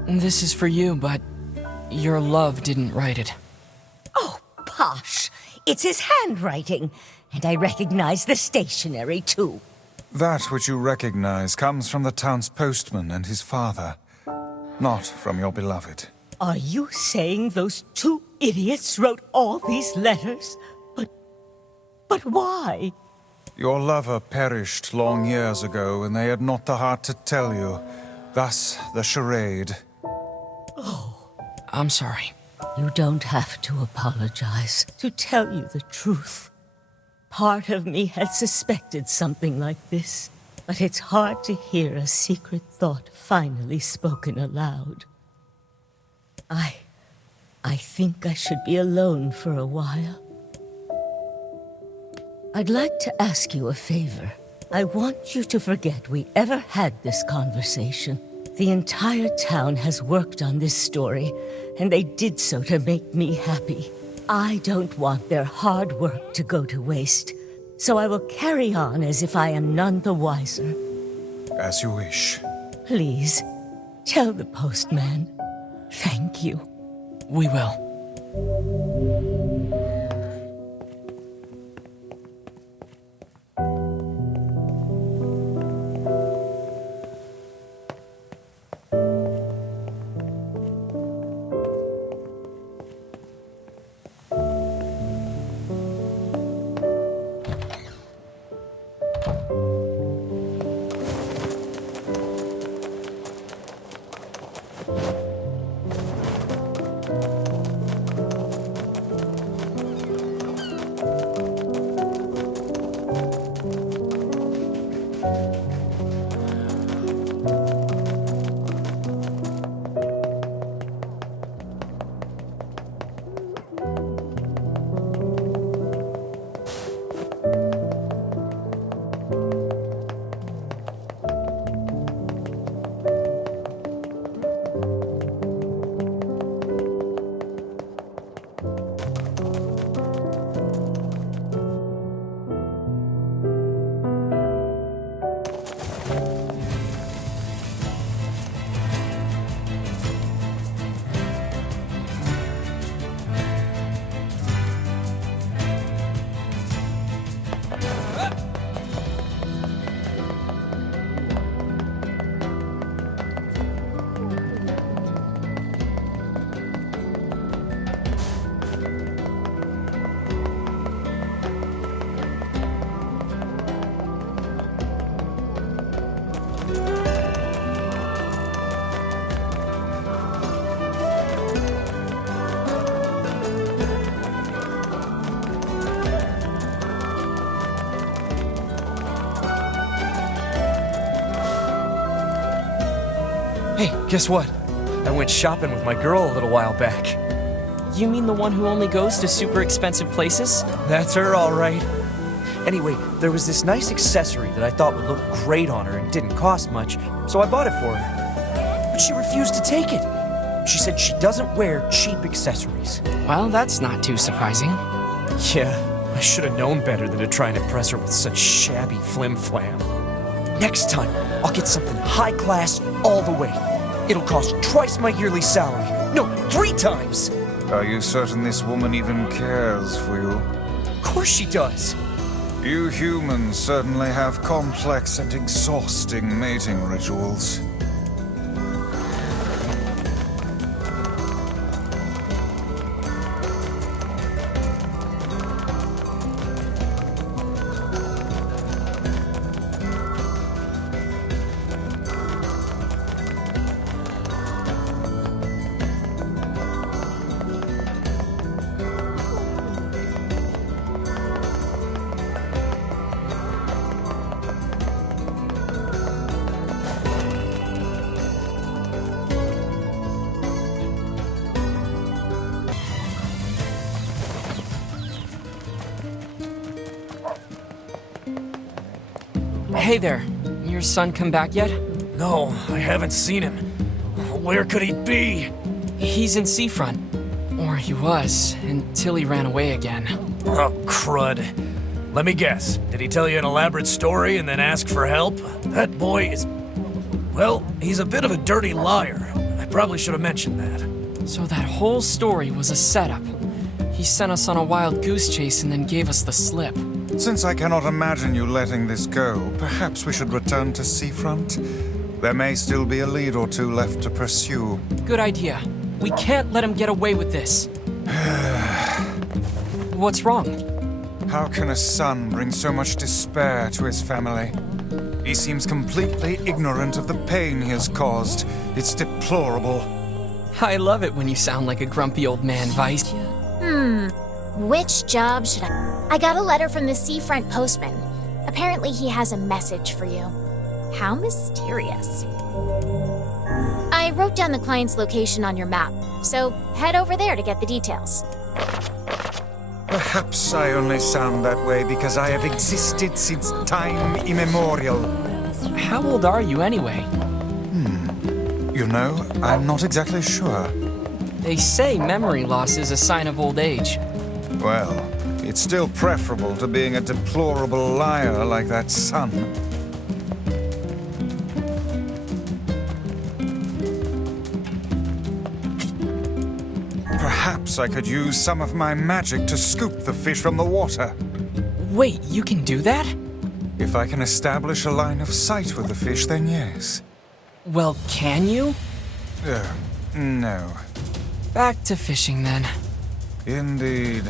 This is for you, but your love didn't write it. Oh, Posh! It's his handwriting, and I recognize the stationery, too. That which you recognize comes from the town's postman and his father, not from your beloved. Are you saying those 2 idiots wrote all these letters? But why? Your lover perished long years ago, and they had not the heart to tell you. Thus, the charade. Oh. I'm sorry. You don't have to apologize. To tell you the truth, part of me had suspected something like this. But it's hard to hear a secret thought finally spoken aloud. I think I should be alone for a while. I'd like to ask you a favor. I want you to forget we ever had this conversation. The entire town has worked on this story, and they did so to make me happy. I don't want their hard work to go to waste, so I will carry on as if I am none the wiser. As you wish. Please, tell the postman. Thank you. We will. Hey, guess what? I went shopping with my girl a little while back. You mean the one who only goes to super expensive places? That's her, all right. Anyway, there was this nice accessory that I thought would look great on her and didn't cost much, so I bought it for her. But she refused to take it. She said she doesn't wear cheap accessories. Well, that's not too surprising. Yeah, I should have known better than to try and impress her with such shabby flim-flam. Next time, I'll get something high class all the way. It'll cost twice my yearly salary. No, 3 times! Are you certain this woman even cares for you? Of course she does. You humans certainly have complex and exhausting mating rituals. Hey there. Your son come back yet? No, I haven't seen him. Where could he be? He's in Seafront. Or he was, until he ran away again. Oh, crud. Let me guess. Did he tell you an elaborate story and then ask for help? That boy is... well, he's a bit of a dirty liar. I probably should have mentioned that. So that whole story was a setup. He sent us on a wild goose chase and then gave us the slip. Since I cannot imagine you letting this go, perhaps we should return to Seafront. There may still be a lead or two left to pursue. Good idea. We can't let him get away with this. What's wrong? How can a son bring so much despair to his family? He seems completely ignorant of the pain he has caused. It's deplorable. I love it when you sound like a grumpy old man, Vice. Which job should I got a letter from the Seafront postman. Apparently he has a message for you. How mysterious. I wrote down the client's location on your map, so head over there to get the details. Perhaps I only sound that way because I have existed since time immemorial. How old are you anyway? You know, I'm not exactly sure. They say memory loss is a sign of old age. Well, it's still preferable to being a deplorable liar like that son. Perhaps I could use some of my magic to scoop the fish from the water. Wait, you can do that? If I can establish a line of sight with the fish, then yes. Well, can you? No. Back to fishing then. Indeed.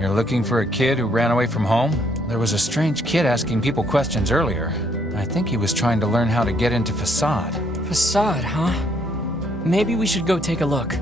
You're looking for a kid who ran away from home? There was a strange kid asking people questions earlier. I think he was trying to learn how to get into Facade. Facade, huh? Maybe we should go take a look.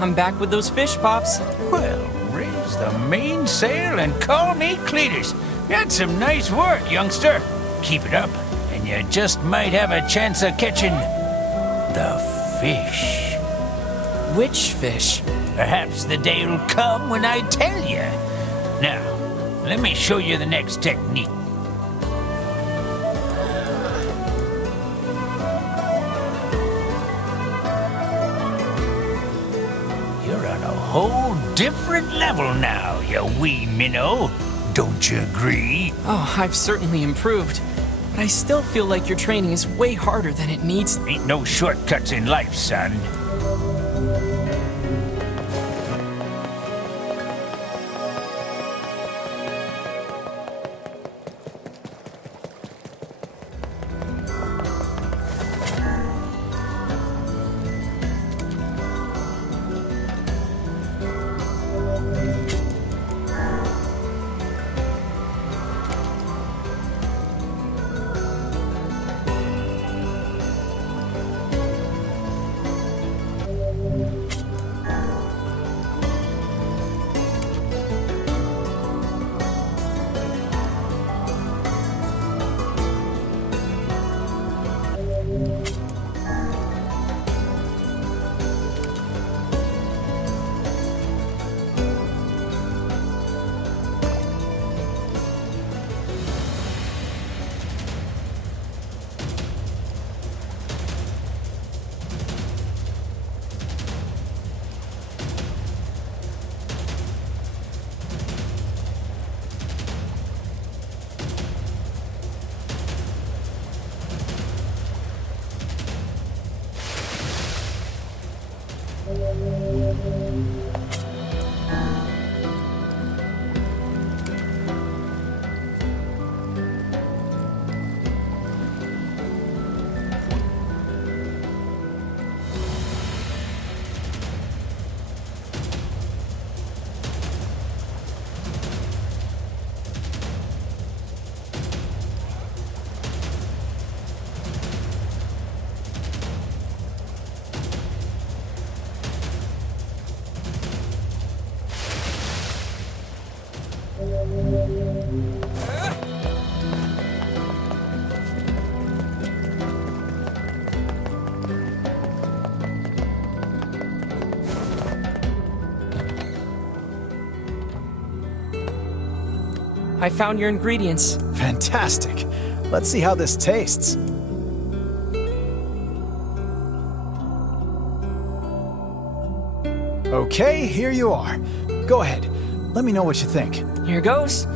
I'm back with those fish pops. Well, raise the mainsail and call me Cletus. That's some nice work, youngster. Keep it up, and you just might have a chance of catching the fish. Which fish? Perhaps the day will come when I tell you. Now, let me show you the next technique. Whole different level now, you wee minnow. Don't you agree? Oh, I've certainly improved. But I still feel like your training is way harder than it needs. Ain't no shortcuts in life, son. I found your ingredients. Fantastic. Let's see how this tastes. Okay, here you are. Go ahead. Let me know what you think. Here goes.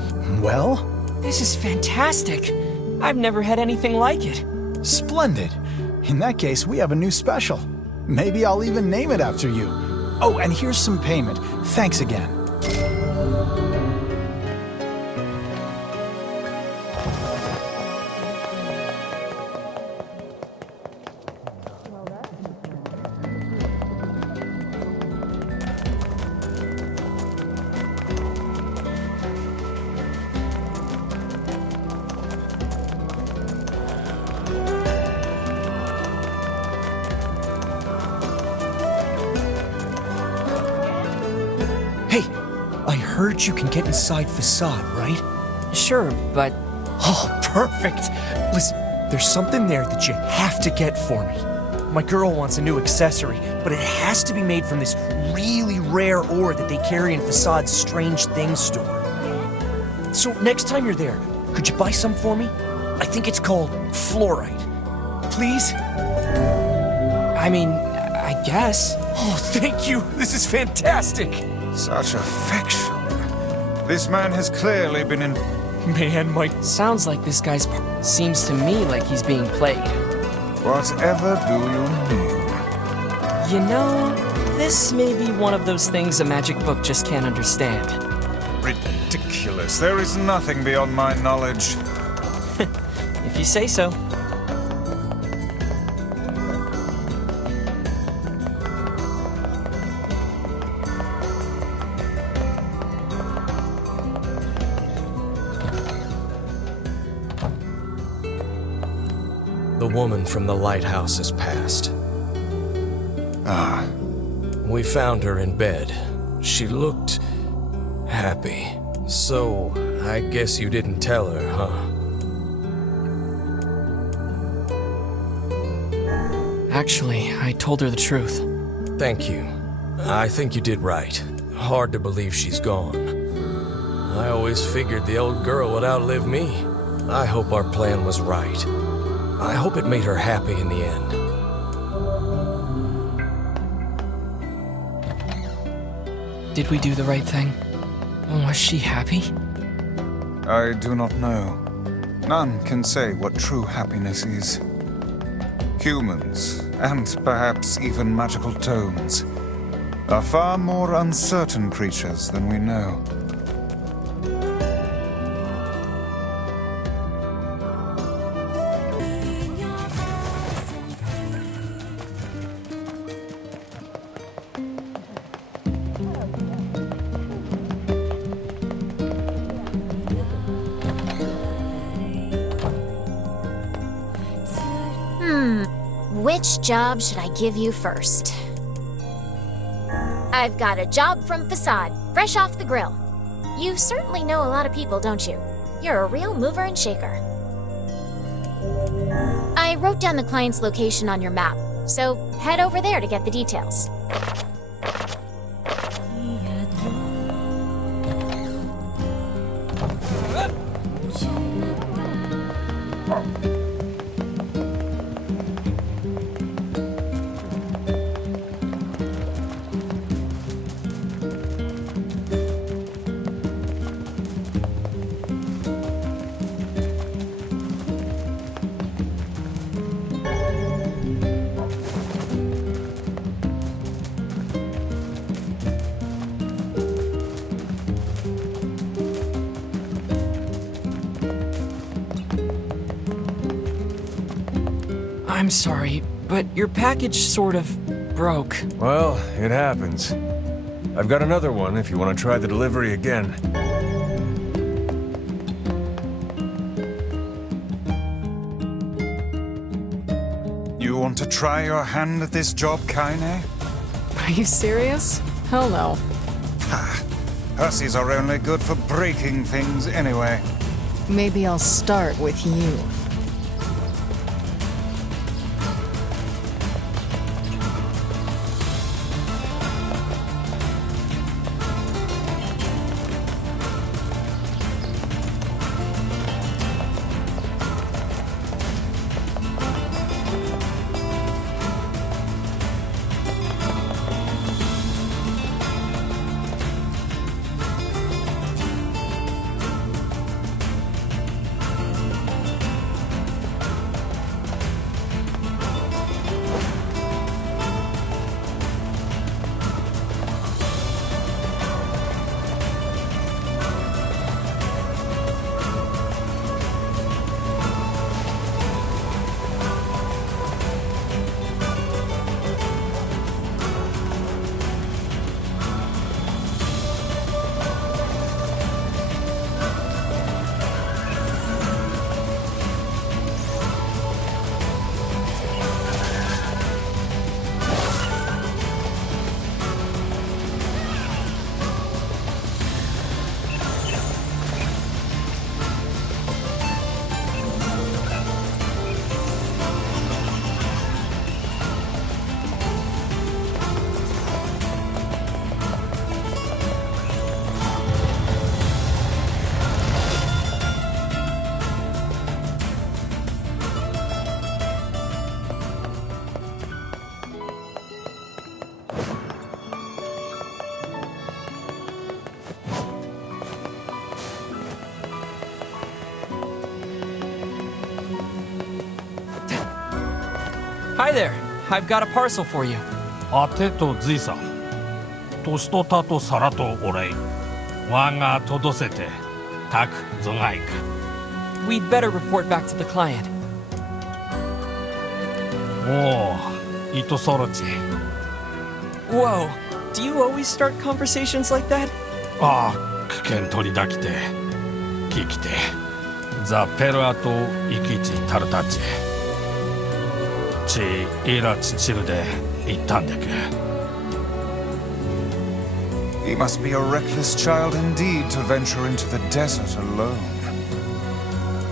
Well? This is fantastic. I've never had anything like it. Splendid. In that case, we have a new special. Maybe I'll even name it after you. Oh, and here's some payment. Thanks again. I heard you can get inside Facade, right? Sure, but... Oh, perfect! Listen, there's something there that you have to get for me. My girl wants a new accessory, but it has to be made from this really rare ore that they carry in Facade's Strange Things store. So next time you're there, could you buy some for me? I think it's called fluorite. Please? I mean, I guess. Oh, thank you! This is fantastic! Such affection. This man has clearly been in... Man, Mike... Sounds like this guy's... Seems to me like he's being played. Whatever do you mean? You know, this may be one of those things a magic book just can't understand. Ridiculous. There is nothing beyond my knowledge. If you say so. The woman from the lighthouse has passed. Ah. We found her in bed. She looked happy. So, I guess you didn't tell her, huh? Actually, I told her the truth. Thank you. I think you did right. Hard to believe she's gone. I always figured the old girl would outlive me. I hope our plan was right. I hope it made her happy in the end. Did we do the right thing? Was she happy? I do not know. None can say what true happiness is. Humans, and perhaps even magical tomes, are far more uncertain creatures than we know. Which job should I give you first? I've got a job from Facade, fresh off the grill. You certainly know a lot of people, don't you? You're a real mover and shaker. I wrote down the client's location on your map, so head over there to get the details. I'm sorry, but your package sort of broke. Well, it happens. I've got another one if you want to try the delivery again. You want to try your hand at this job, Kaine? Are you serious? Hell no. Ha! Hussies are only good for breaking things anyway. Maybe I'll start with you. Hi there. I've got a parcel for you. あてとじいさん。年とたと皿とお礼。わがとどせて、たくぞがいか。We'd better report back to the client. おお、いとそろち。Whoa, do you always start conversations like that? ああ、危険取りだきて。聞きて。ザ・ペルアとイキチタルタチ。ちイラチチルで行ったんだけ。He must be a reckless child indeed to venture into the desert alone.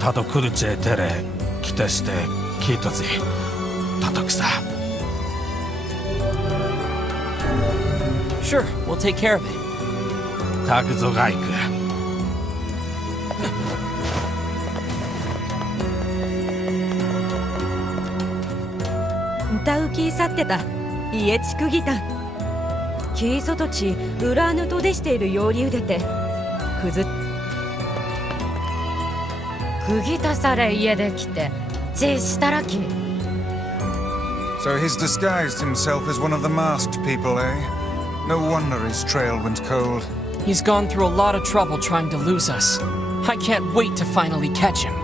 たとくるちえてれ、きてして、きいとずい。たとくさ。Sure, we'll take care of it. たくぞがいく。歌うきさってた家地区ギタキーソトチ裏ぬとでしているようりうでてくずくぎたされ家で来てぜしたらき So he's disguised himself as one of the masked people, eh? No wonder his trail went cold. He's gone through a lot of trouble trying to lose us. I can't wait to finally catch him.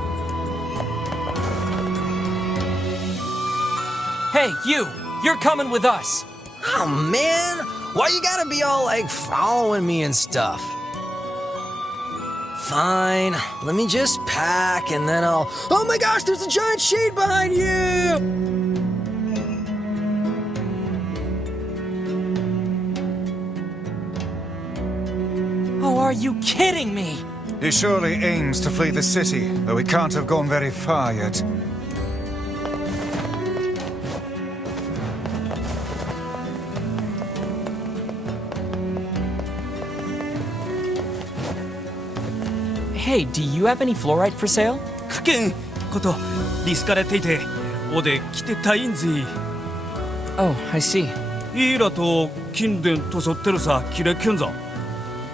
Hey, you! You're coming with us! Oh, man! Why you gotta be all, like, following me and stuff? Fine, let me just pack and then I'll... Oh my gosh, there's a giant shade behind you! Oh, are you kidding me? He surely aims to flee the city, though he can't have gone very far yet. Hey, do you have any fluorite for sale? くけんことリスカレていておで来てたいんぜ。Oh, I see. イーラと近電とそってるさキレケンザ。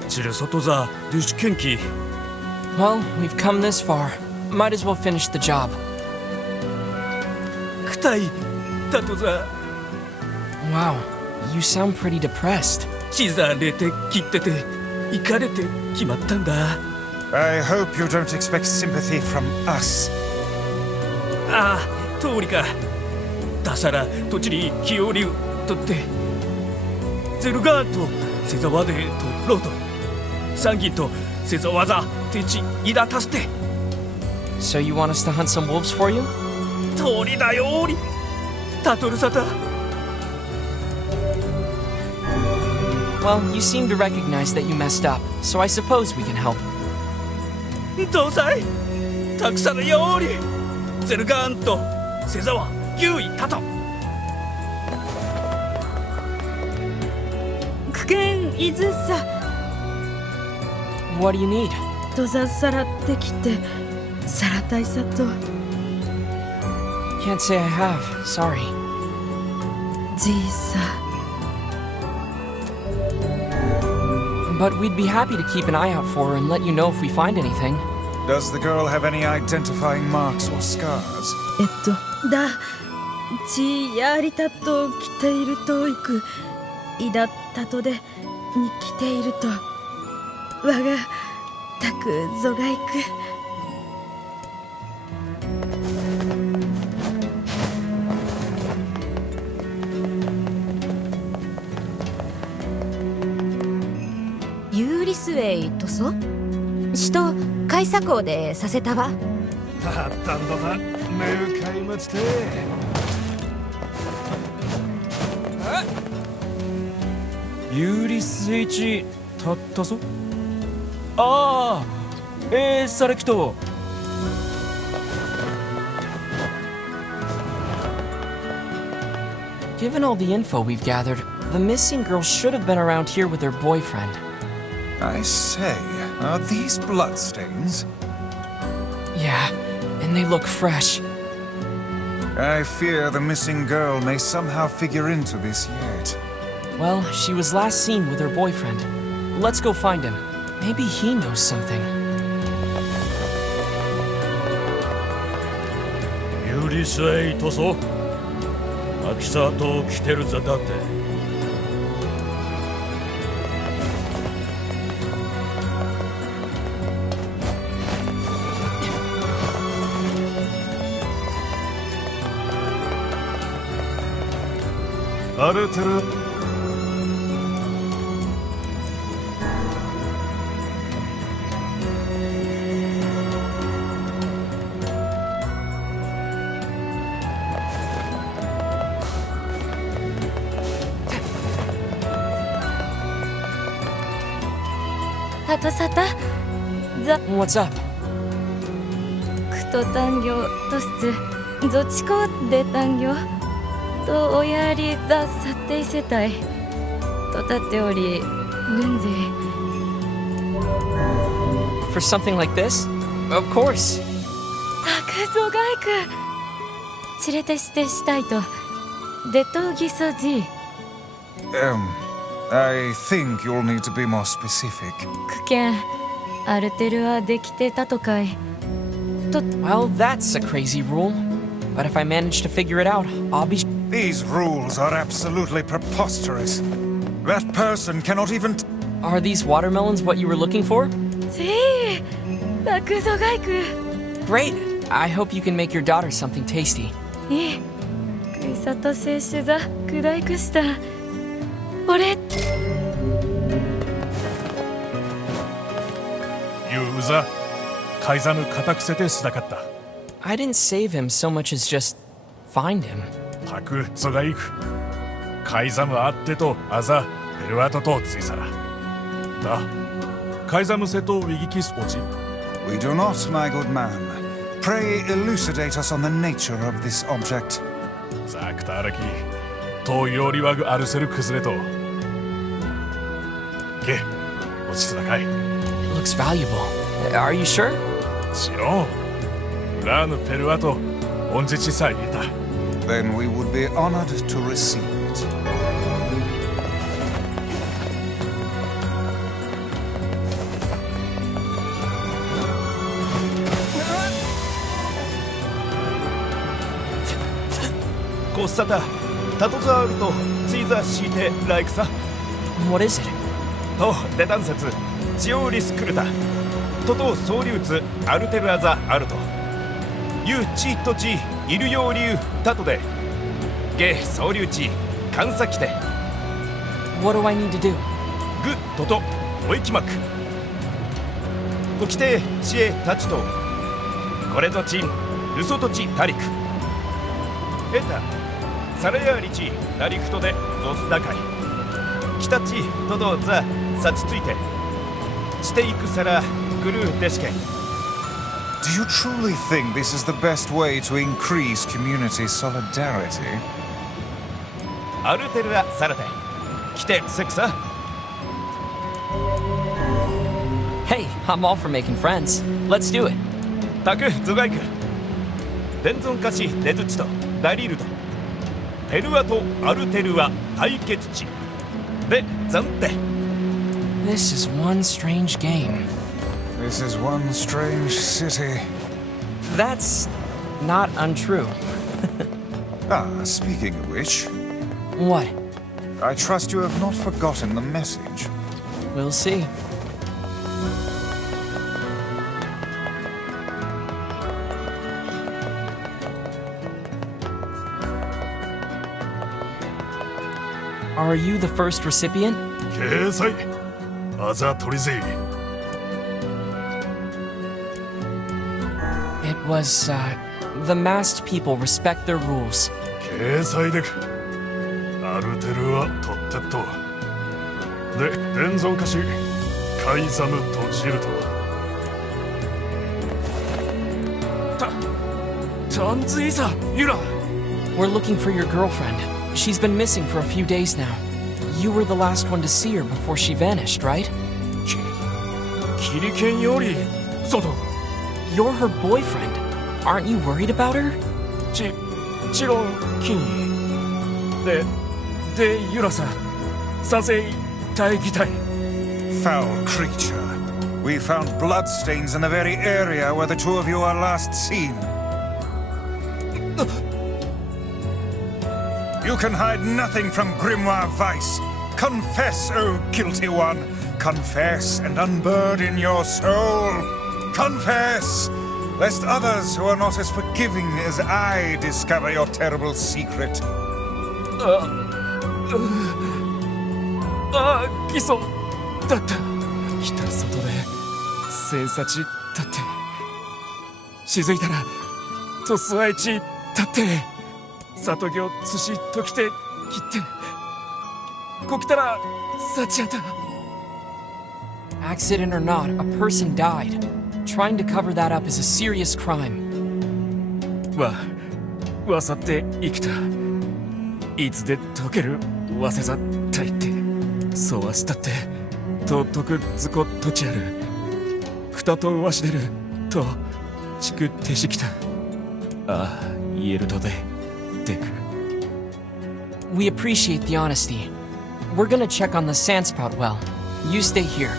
チルソトザデュシケンキ。Well, we've come this far. Might as well finish the job. くたいたとざ。Wow, you sound pretty depressed. ちざれて切ってて行かれて決まったんだ。I hope you don't expect sympathy from us. ああ、通りか。ダサラトチリキオリュとってゼルガーとセザワデとロートサンギンとセザワザテチイラタステ So you want us to hunt some wolves for you? 通りだよーりタトルサタ Well, you seem to recognize that you messed up, so I suppose we can help. どうさいたくさんのよーりゼルガーンとセザワユウイタト苦剣いずさ What do you need? とざさらってきてさらたいさと Can't say I have, sorry. じいさ But we'd be happy to keep an eye out for her and let you know if we find anything. Does the girl have any identifying marks or scars? だちやりたと来ているといくいだったとでに来ていると我がたくぞがいくユーリスウェイとそ首都開鎖港でさせたわたったんだな向かいまちてユーリス H たったぞサレキト Given all the info we've gathered, the missing girl should have been around here with her boyfriend. I say, are these bloodstains? Yeah, and they look fresh. I fear the missing girl may somehow figure into this yet. Well, she was last seen with her boyfriend. Let's go find him. Maybe he knows something. ユーリスエイとそ秋沢と来てるざだって荒れてるたとさたざ What's up? くと単業とすぞちこで単業とおやりざさっていせたいとたっておりルンゼ For something like this? Of course. たくぞがいく連れてしてしたいとでとぎそじ I think you'll need to be more specific. 苦剣アルテルはできてたとかいと Well, that's a crazy rule. But if I manage to figure it out, I'll be... These rules are absolutely preposterous. That person cannot even... Are these watermelons what you were looking for? じたくぞがいく Great! I hope you can make your daughter something tasty. いいくいさとせいしざくだいくした俺ユーザカイザム固くせてしなかった I didn't save him so much as just find him. たくぞがいくカイザムあってとあざペルアトとついさらだカイザムセとウィギキスオチ We do not, my good man. Pray elucidate us on the nature of this object. ザクタアラキとよりわぐアルセル崩れとけ落ちすだかい It looks valuable. Are you sure? しろんラーヌペルアトオンジチさえた Then we would be honored to receive it. Kossata, タトザールとツイザー敷いてライクさ What is it? とデタン説ジオーリスクルタトと総流ツアルテルアザアルトユチットチイルヨーリュタトでゲ総留地監査規定 What do I need to do? グトトおいきまくご規定知恵たちとこれぞチンルソトチタリクエタサラヤリチタリクトでゾスダカイキタチトドザサチついてしていくさらグルーデシケン Do you truly think this is the best way to increase community solidarity? アルテルアサラテ来てセクサ Hey, I'm all for making friends. Let's do it. タクズガイク伝存歌詞デズチとダリルドペルアとアルテルア対決地で暫定 This is one strange game. This is one strange city. That's not untrue. Speaking of which... What? I trust you have not forgotten the message. We'll see. Are you the first recipient? 掲載あざ取りぜ It was, the masked people respect their rules. 掲載でアルテルは取ってっとで伝存歌詞カイザムとジルトタンズイザユラ We're looking for your girlfriend. She's been missing for a few days now. You were the last one to see her before she vanished, right? キリケンより外 You're her boyfriend. Aren't you worried about her? チロンキンでユラさん賛成待機隊 Foul creature. We found bloodstains in the very area where the two of you are last seen. You can hide nothing from Grimoire Vice. Confess, O guilty one. Confess and unburden your soul. Confess, lest others who are not as forgiving as I discover your terrible secret. ギソだった来た外で正察ちだって気づいたらとすあいちだって里行寿司ときて切ってこきたらさちやた Accident or not, a person died. Trying to cover that up is a serious crime. わさって生きたいつで解けるわせざったいってそうはしたってととくずことちあるくたとわしでるとちくてしきたああ言えるとででく We appreciate the honesty. We're gonna check on the Sandsprout well. You stay here.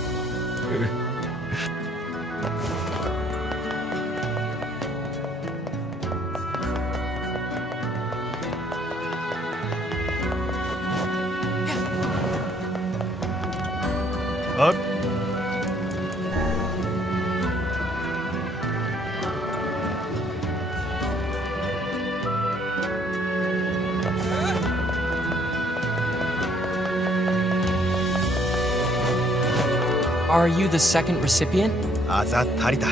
Are you the second recipient? あざたりだ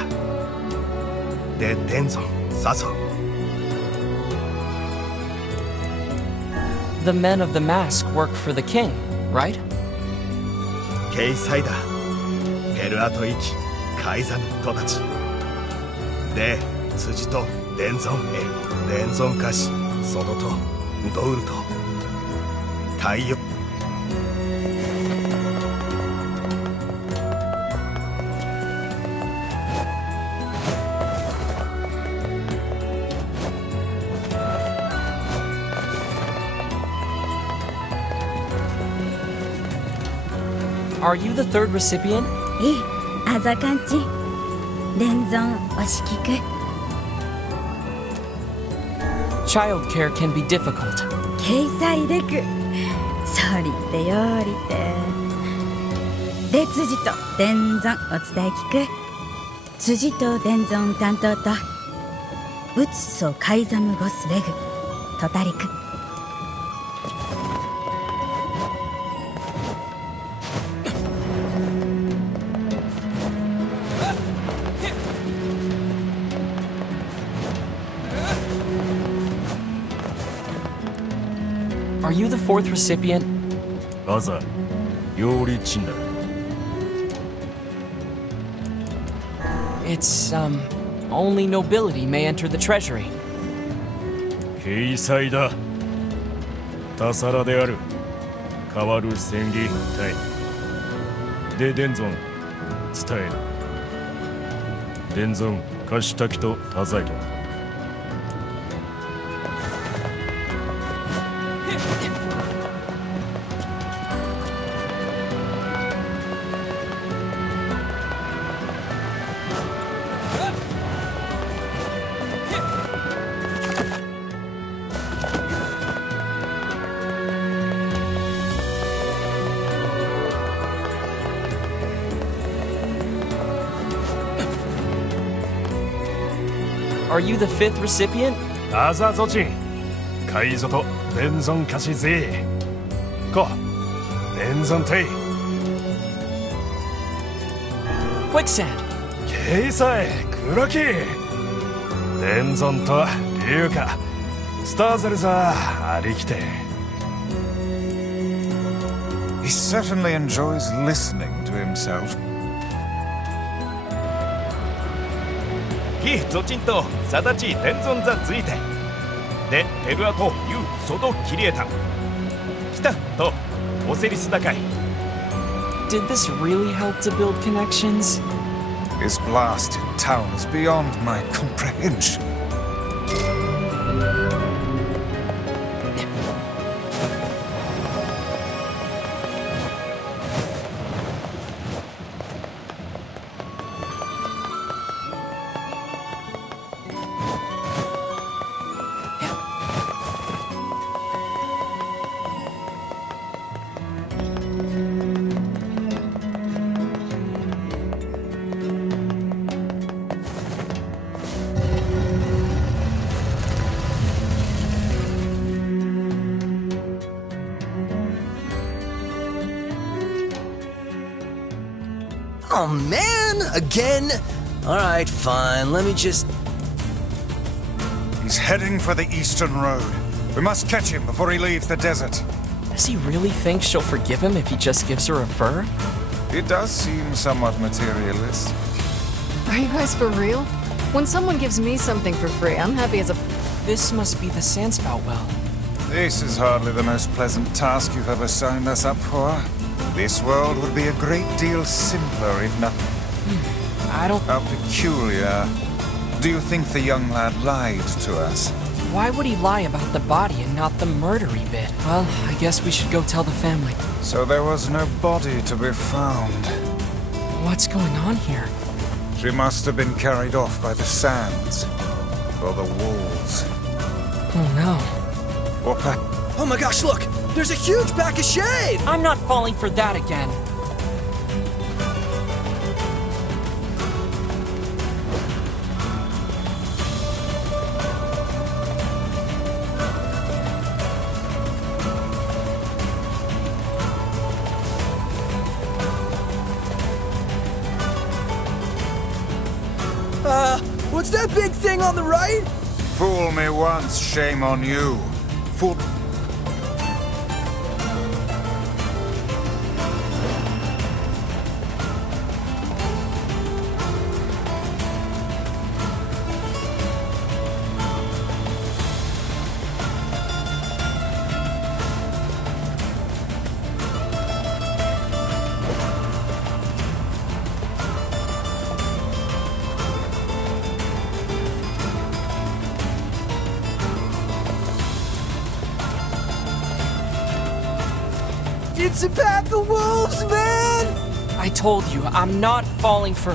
でデンゾンサソ The men of the mask work for the king, right? ケイサイダペルアトイキカイザムトたちで辻とデンゾンエデンゾンカシソドとドウルと太陽 Are you the third recipient? いいあざかんち伝存おしきく Childcare can be difficult. 掲載でくそりてよりてで辻と伝存お伝え聞く辻と伝存担当とうつそカイザムゴスレグトタリク Are you the fourth recipient? アザ、料理チンだ。It's, only nobility may enter the treasury. 掲載だ。他皿である。変わる戦技隊。で、伝存、伝える。伝存、貸したきと多財と。Are you the fifth recipient? アザゾチン。海賊と伝存貸しぜ。こ、伝存隊。Quicksand. 掲載、黒木。伝存と龍華。スターゼルザー、ありきて。He certainly enjoys listening to himself. キゾチンとサダチ伝存ザついてでペルアとユウソドキリエタ来たとオセリス高い Did this really help to build connections? His blast in town is beyond my comprehension. Oh man, again? Alright, fine, let me just... He's heading for the eastern road. We must catch him before he leaves the desert. Does he really think she'll forgive him if he just gives her a fur? It does seem somewhat materialist. Are you guys for real? When someone gives me something for free, I'm happy as a... This must be the Sandspout well. This is hardly the most pleasant task you've ever signed us up for. This world would be a great deal simpler if not... I don't... How peculiar. Do you think the young lad lied to us? Why would he lie about the body and not the murdery bit? Well, I guess we should go tell the family. So there was no body to be found. What's going on here? She must have been carried off by the sands. Or the wolves. Oh no. Or perhaps... Oh my gosh, look! There's a huge pack of shade! I'm not falling for that again. What's that big thing on the right? Fool me once, shame on you. Fool... It's a pack of wolves, man! I told you, I'm not falling for...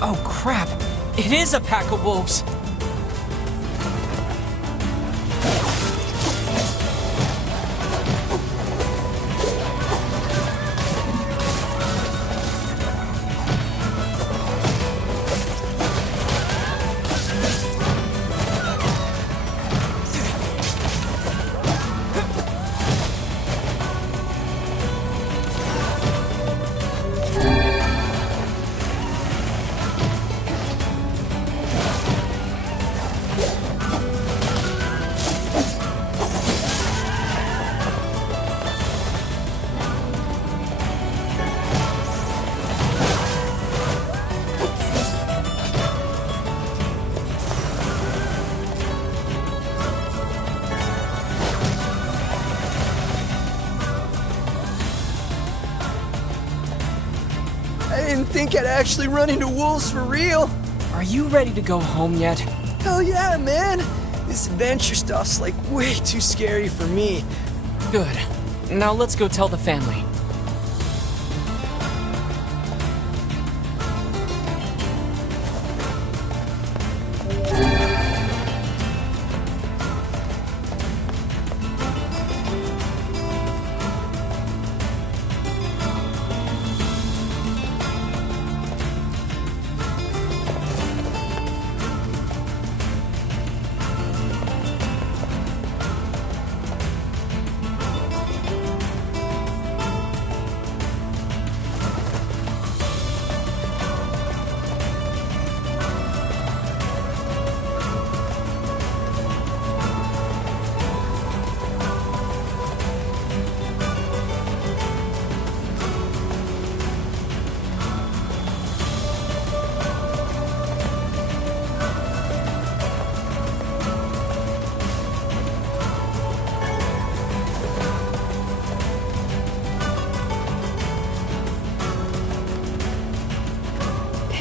Oh crap, it is a pack of wolves! didn't think I'd actually run into wolves for real. Are you ready to go home yet? Hell yeah, man. This adventure stuff's like way too scary for me. Good. Now let's go tell the family.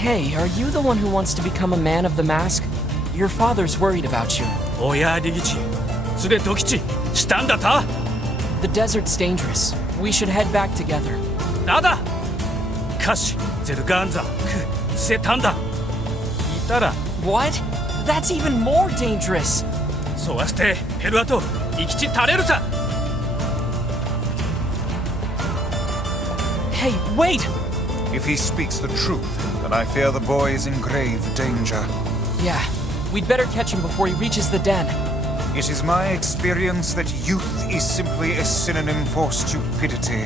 Hey, are you the one who wants to become a man of the mask? Your father's worried about you. おや、リギチ。連れときち、したんだた The desert's dangerous. We should head back together. だだかし、ゼルガンザ、せたんだ。いたら。What? That's even more dangerous. そうはして、ペルアと、生きち垂れるさ Hey, wait! If he speaks the truth, then I fear the boy is in grave danger. Yeah, we'd better catch him before he reaches the den. It is my experience that youth is simply a synonym for stupidity.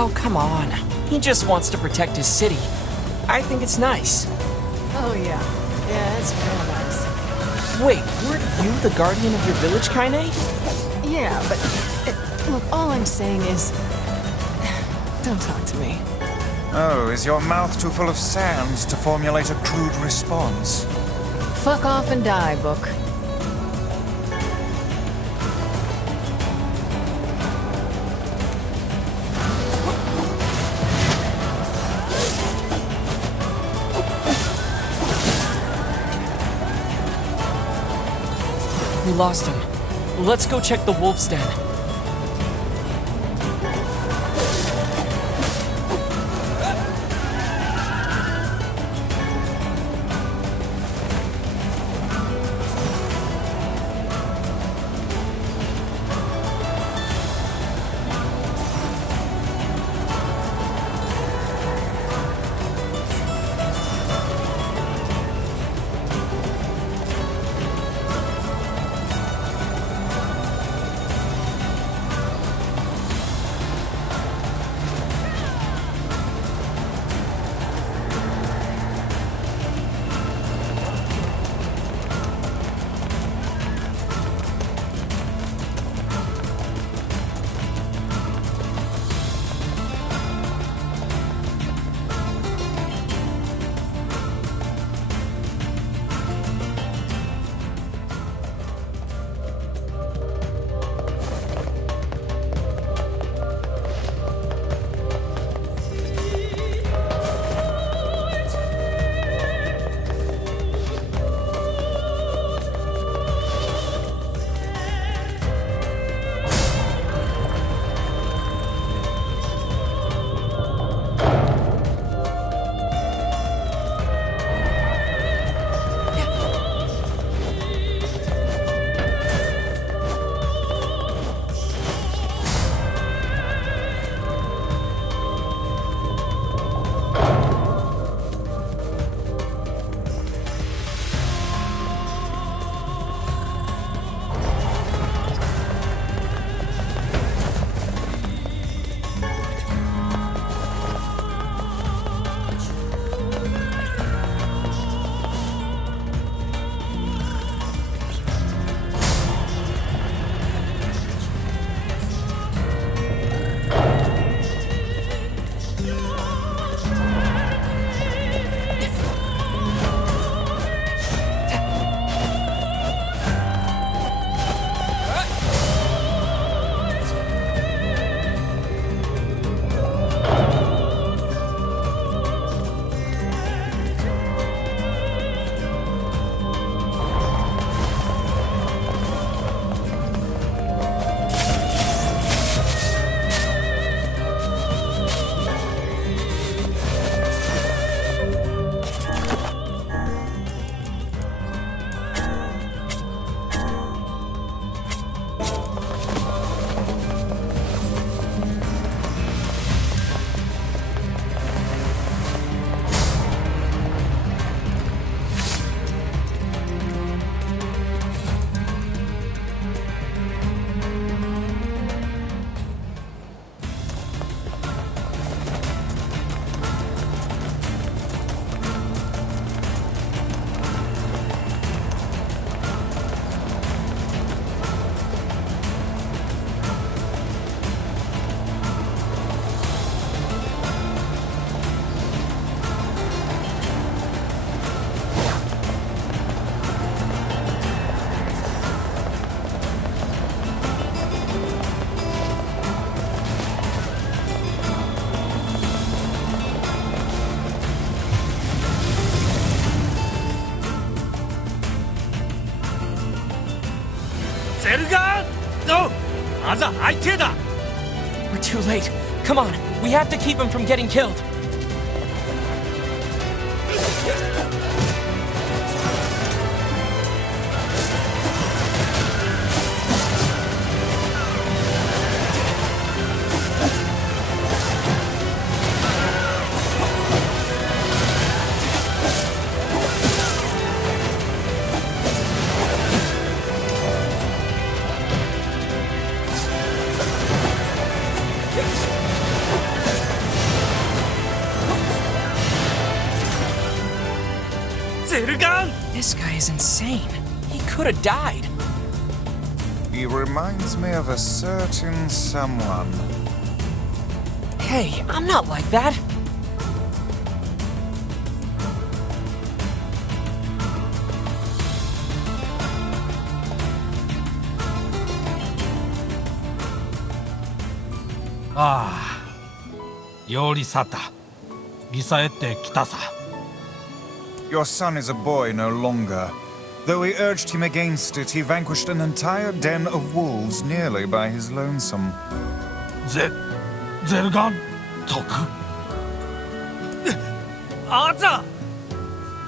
Oh, come on. He just wants to protect his city. I think it's nice. Oh, yeah. Yeah, it's real nice. Wait, weren't you the guardian of your village, Kaine? Yeah, but... look, all I'm saying is... Don't talk to me. Oh, is your mouth too full of sand to formulate a crude response? Fuck off and die, book. We lost him. Let's go check the wolf's den. ゼルガーまだ相手だ We're too late. Come on, we have to keep him from getting killed. This guy is insane. He could have died. He reminds me of a certain someone. Hey, I'm not like that. Ah, よりサタ、リサエってきたさ。Your son is a boy no longer. Though we urged him against it, he vanquished an entire den of wolves nearly by his lonesome. ゼルガントクあざ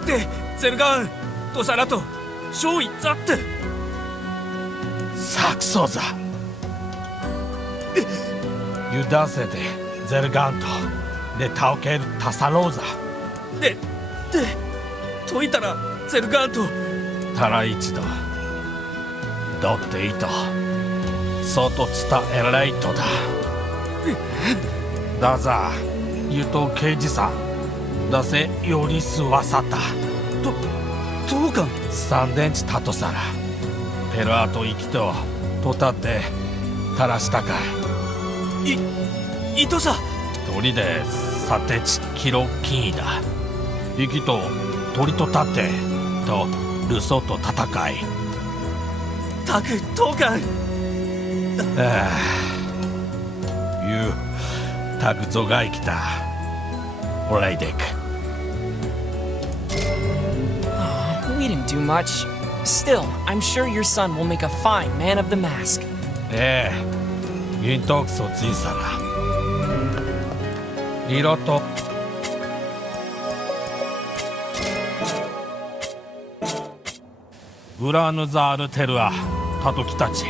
で、ゼルガンとさらと、少尉ザってサクソザユダセでゼルガントでタオケルタサローザで解いたらゼルガントタラ一度ドっていと外伝えらいとだだざゆと刑事さんだせよりすわさたどうか三電池たとさらペルアート生きととたってたらしたかいとさ鳥でさてちキロキーだ生きと鳥と立ってとルソと戦いタクトーカンゆタクゾが生きたオライデクWe didn't do much. Still, I'm sure your son will make a fine man of the mask. ユントクソついさら色とウラヌザールテルアタトキたち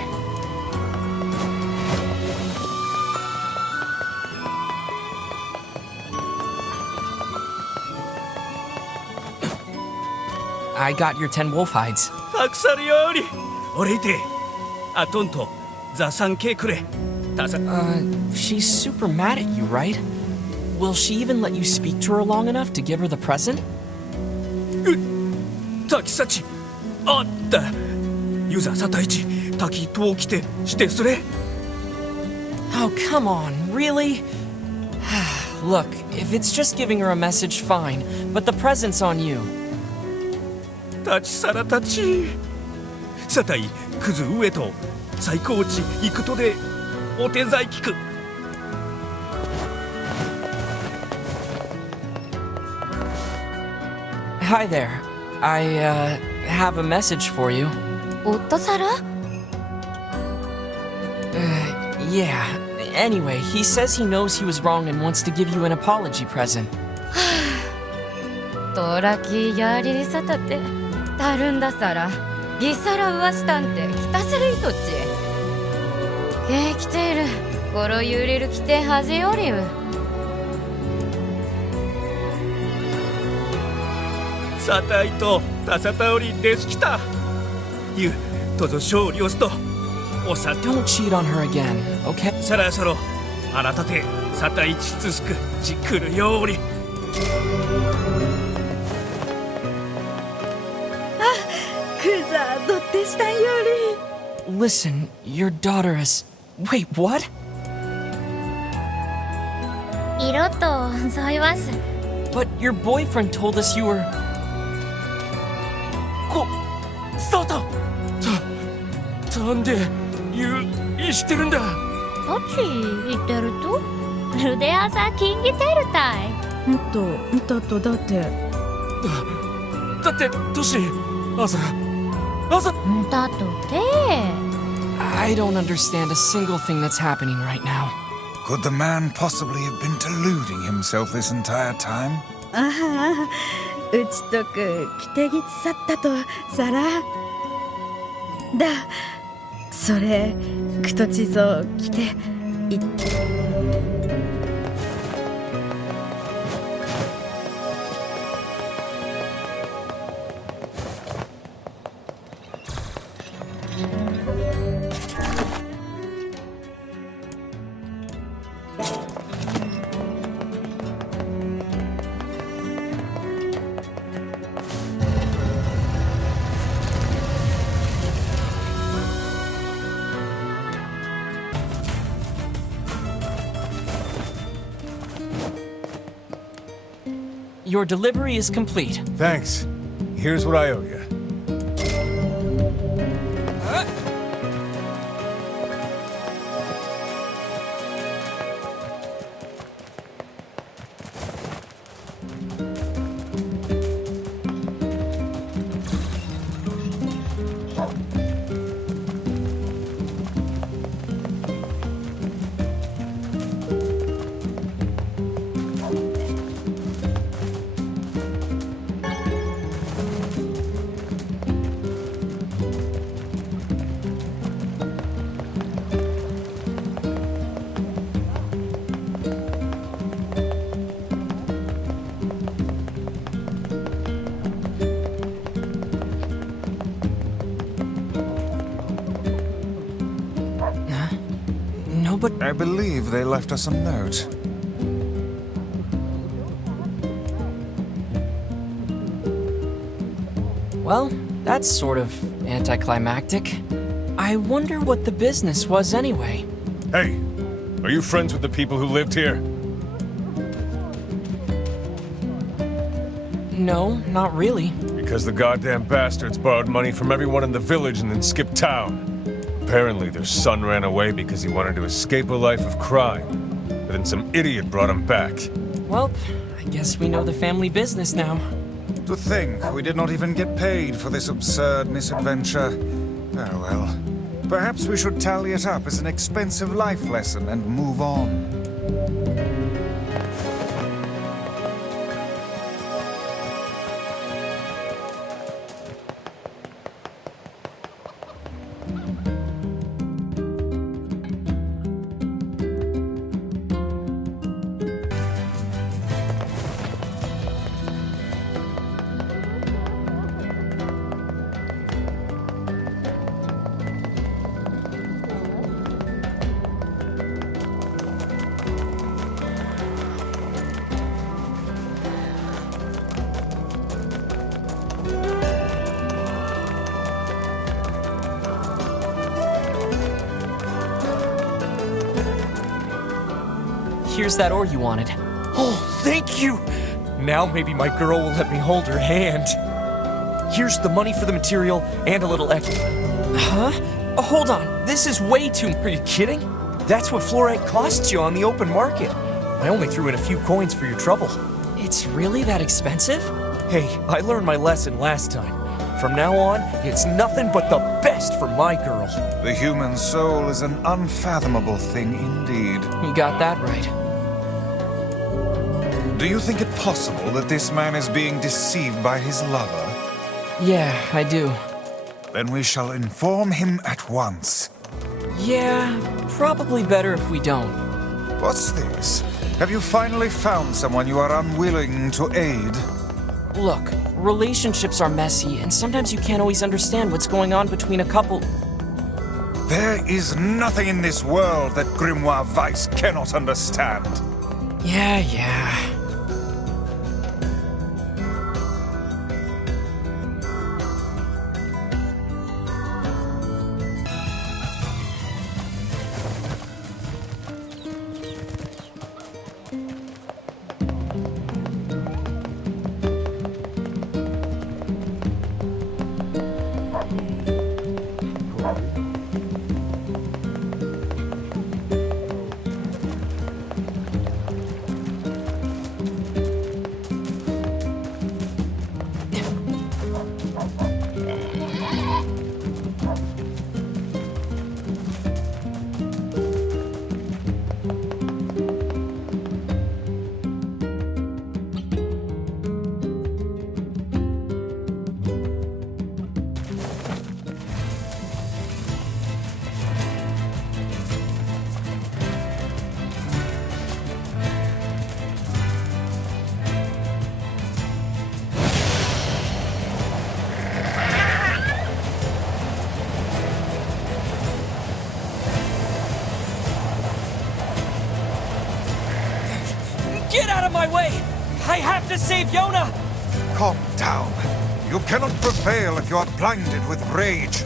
I got your 10 wolf hides. たくさんより俺いてあとんとザサンケくれたさShe's super mad at you, right? Will she even let you speak to her long enough to give her the present? タキサチあったユザサタイチタキトウキテしてすれ Oh, come on, really? Look, if it's just giving her a message, fine, but the present's on you. 立ちさらたちサタイクズ上と最高値行くとでお手伝い聞く Hi there. I have a message for you. 夫サラ Yeah. Anyway, he says he knows he was wrong and wants to give you an apology present. トラキやりりさたってたるんださらギサラウワスタンってきたするいとち来ている。ゴロユリル来てはじよりう。サタイとタサタオリできた。ゆ、どうぞ勝利をすと。おさ Don't cheat on her again, okay? そろそろあなたてサタイチツスクじくるように。クザどってしたんより。Listen, your daughter is... Wait, what? 色と添います。 But your boyfriend told us you were... サタなんでしてるんだ。どっち言ってるとルデアザキンギテルタイ。だってどうして朝だとて I don't understand a single thing that's happening right now. Could the man possibly have been deluding himself this entire time? ああ、うちとく着てぎつさったとさらだ。それくとちぞ着ていっ。Your delivery is complete. Thanks. Here's what I owe you. But I believe they left us a note. Well, that's sort of anticlimactic. I wonder what the business was anyway. Hey, are you friends with the people who lived here? No, not really. Because the goddamn bastards borrowed money from everyone in the village and then skipped town. Apparently their son ran away because he wanted to escape a life of crime. But then some idiot brought him back. Well, I guess we know the family business now. To think we did not even get paid for this absurd misadventure. Oh well. Perhaps we should tally it up as an expensive life lesson and move on. Here's that ore you wanted. Oh, thank you! Now maybe my girl will let me hold her hand. Here's the money for the material and a little extra. Huh? Oh, hold on. This is way too... Are you kidding? That's what fluorite costs you on the open market. I only threw in a few coins for your trouble. It's really that expensive? Hey, I learned my lesson last time. From now on, it's nothing but the best for my girl. The human soul is an unfathomable thing indeed. You got that right. Do you think it possible that this man is being deceived by his lover? Yeah, I do. Then we shall inform him at once. Yeah, Probably better if we don't. What's this? Have you finally found someone you are unwilling to aid? Look, relationships are messy, and sometimes you can't always understand what's going on between a couple. There is nothing in this world that Grimoire Weiss cannot understand. Yeah. Get out of my way! I have to save Yona! Calm down. You cannot prevail if you are blinded with rage.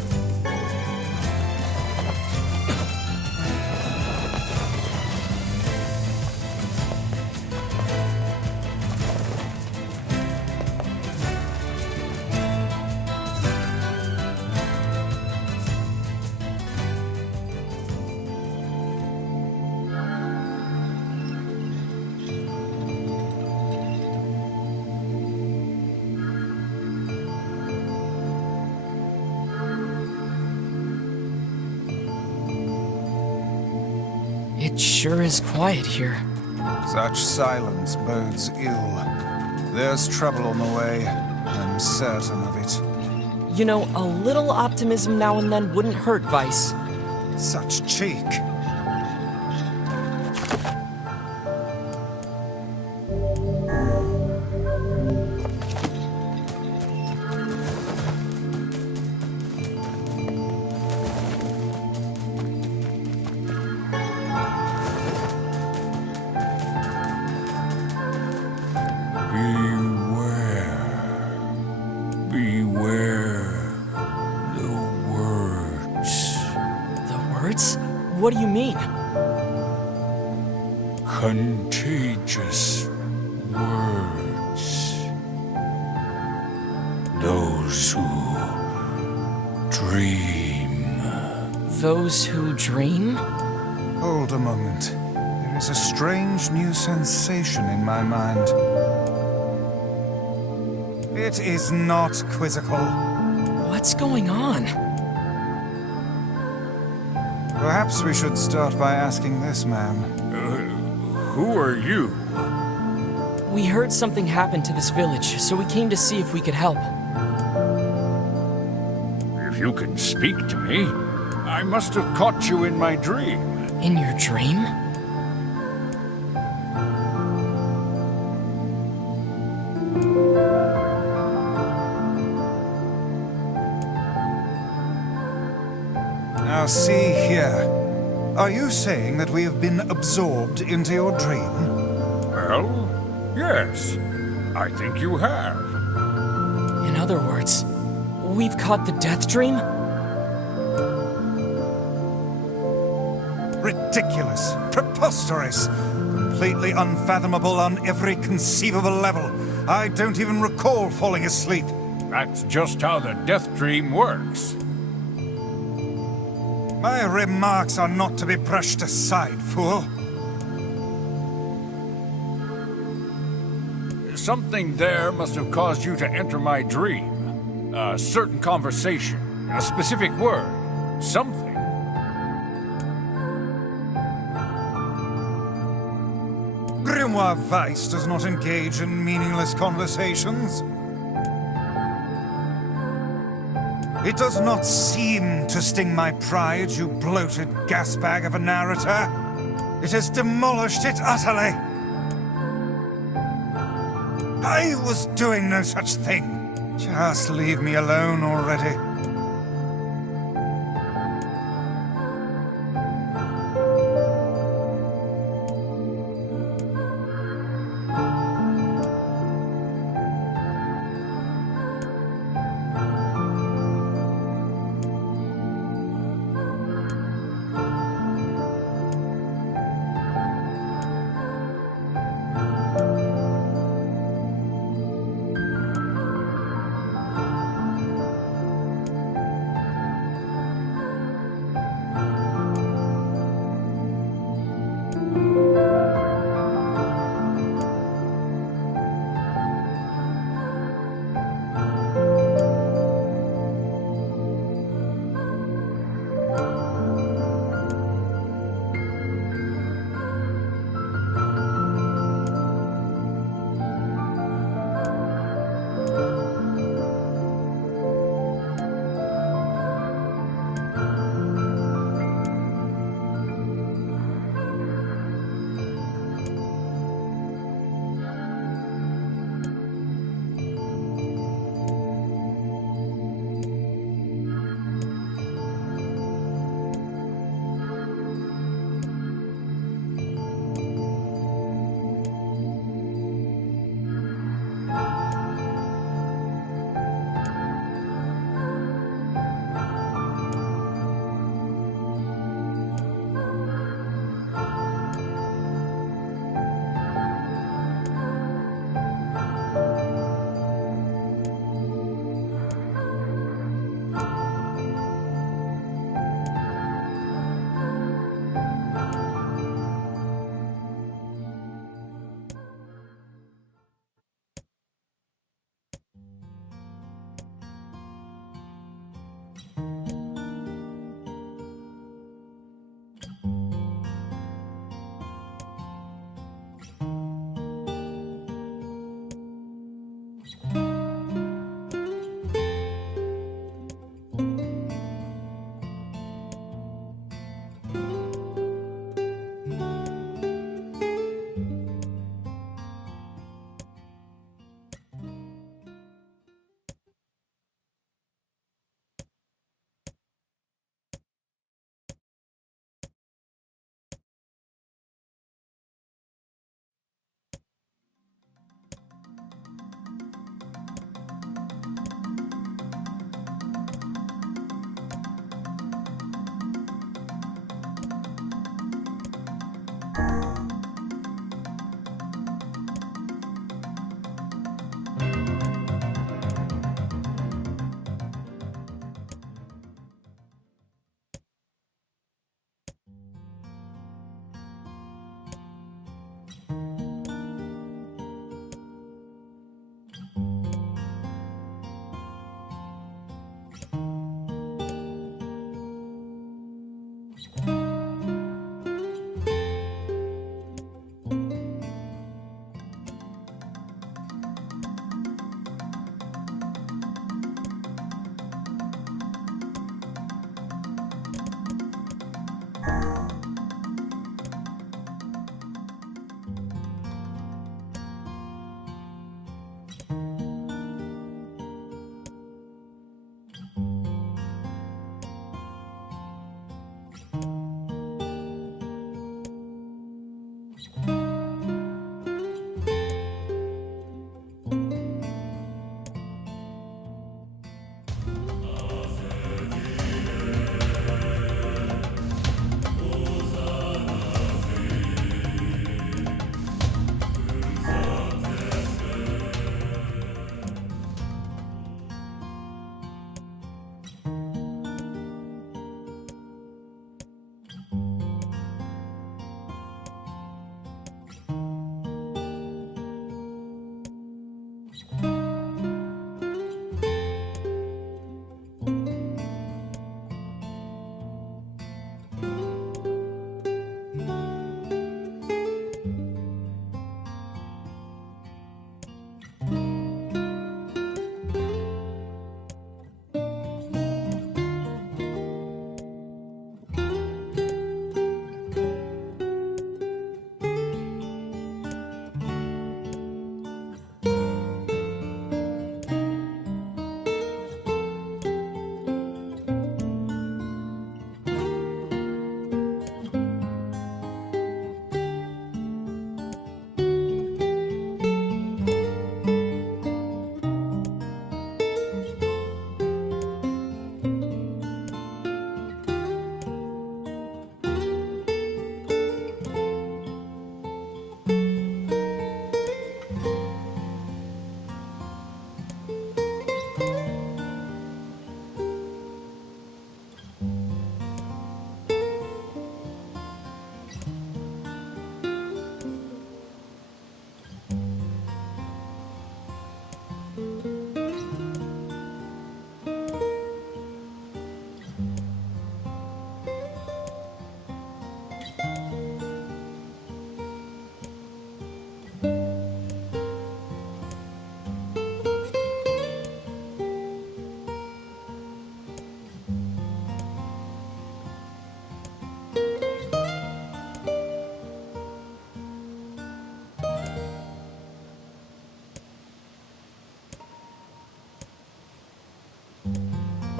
It sure is quiet here. Such silence bodes ill. There's trouble on the way. I'm certain of it. You know, a little optimism now and then wouldn't hurt, Weiss. Such cheek. What do you mean? Contagious words. Those who dream. Those who dream? Hold a moment. There is a strange new sensation in my mind. It is not quizzical. What's going on? Perhaps we should start by asking this man. Who are you? We heard something happened to this village, so we came to see if we could help. If you can speak to me, I must have caught you in my dream. In your dream? Now see here. Are you saying that we have been absorbed into your dream? Well, yes. I think you have. In other words, we've caught the death dream? Ridiculous. Preposterous. Completely unfathomable on every conceivable level. I don't even recall falling asleep. That's just how the death dream works. My remarks are not to be brushed aside, fool. Something there must have caused you to enter my dream. A certain conversation, a specific word, something. Grimoire Weiss does not engage in meaningless conversations. It does not seem to sting my pride, you bloated gasbag of a narrator. It has demolished it utterly. I was doing no such thing. Just leave me alone already.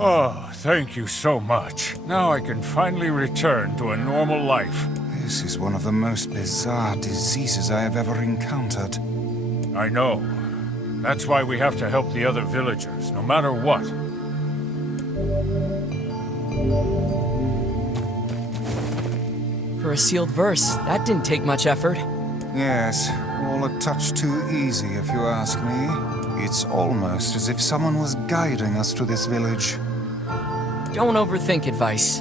Oh, thank you so much. Now I can finally return to a normal life. This is one of the most bizarre diseases I have ever encountered. I know. That's why we have to help the other villagers, no matter what. For a sealed verse, that didn't take much effort. Yes, all a touch too easy if you ask me. It's almost as if someone was guiding us to this village. Don't overthink it, Vice.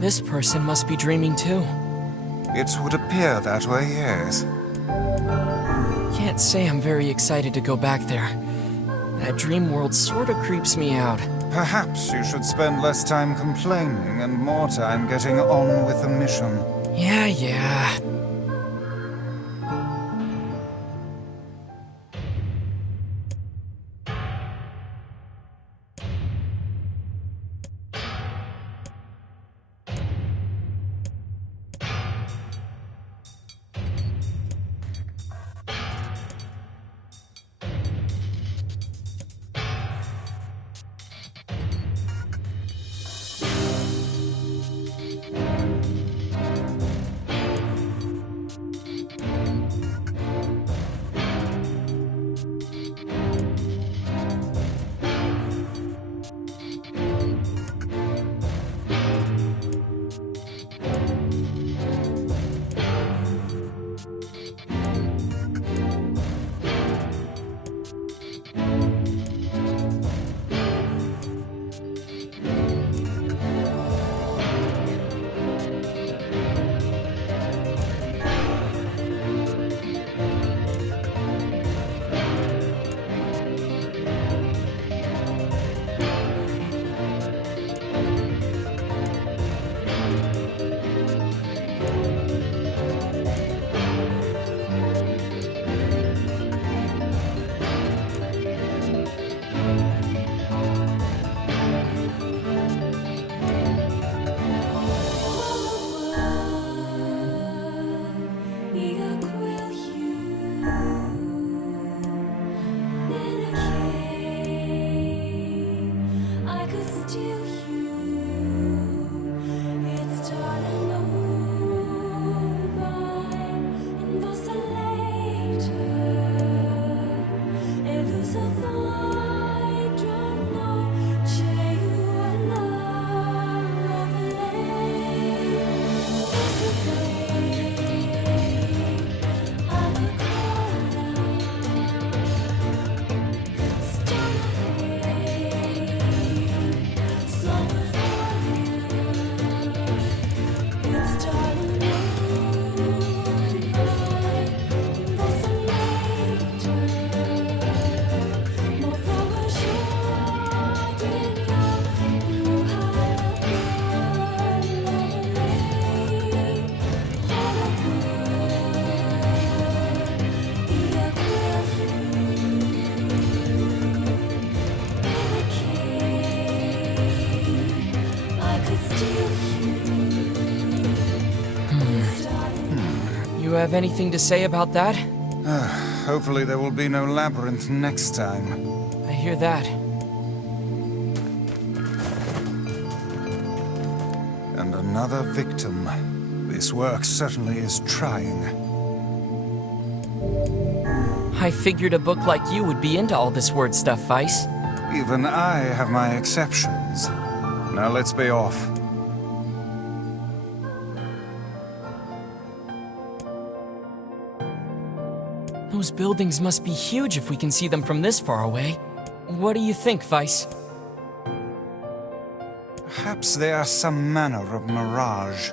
This person must be dreaming too. It would appear that way, yes. Can't say I'm very excited to go back there. That dream world sorta creeps me out. Perhaps you should spend less time complaining and more time getting on with the mission. Yeah. You have anything to say about that? Hopefully there will be no labyrinth next time. I hear that. And another victim. This work certainly is trying. I figured a book like you would be into all this word stuff, Vice. Even I have my exceptions. Now let's be off. Those buildings must be huge if we can see them from this far away. What do you think, Vice? Perhaps they are some manner of mirage.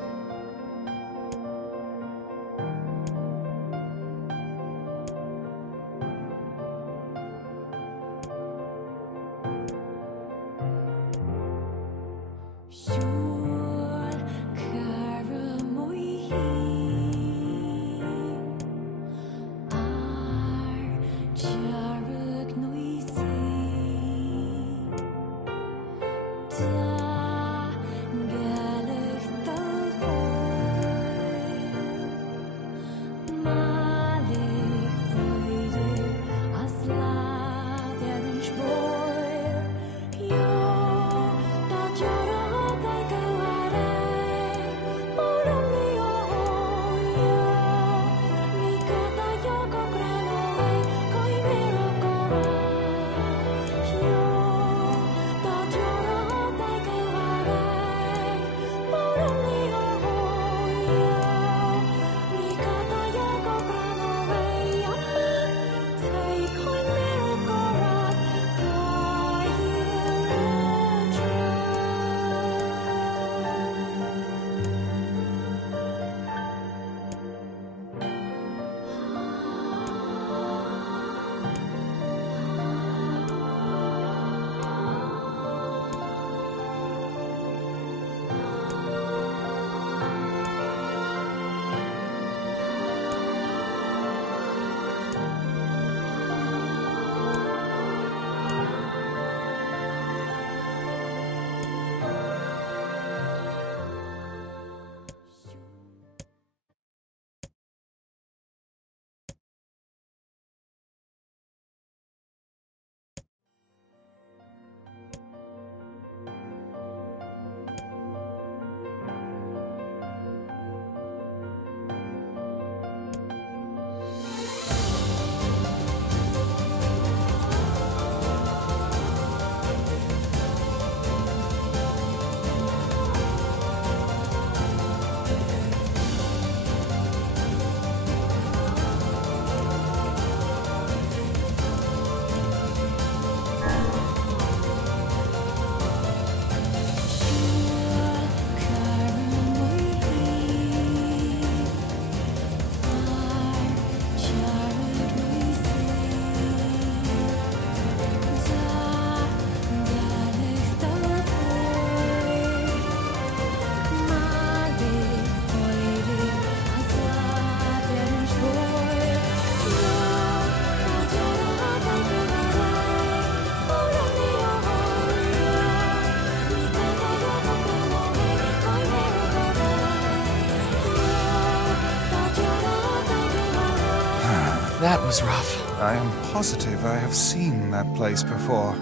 was rough. I am positive I have seen that place before.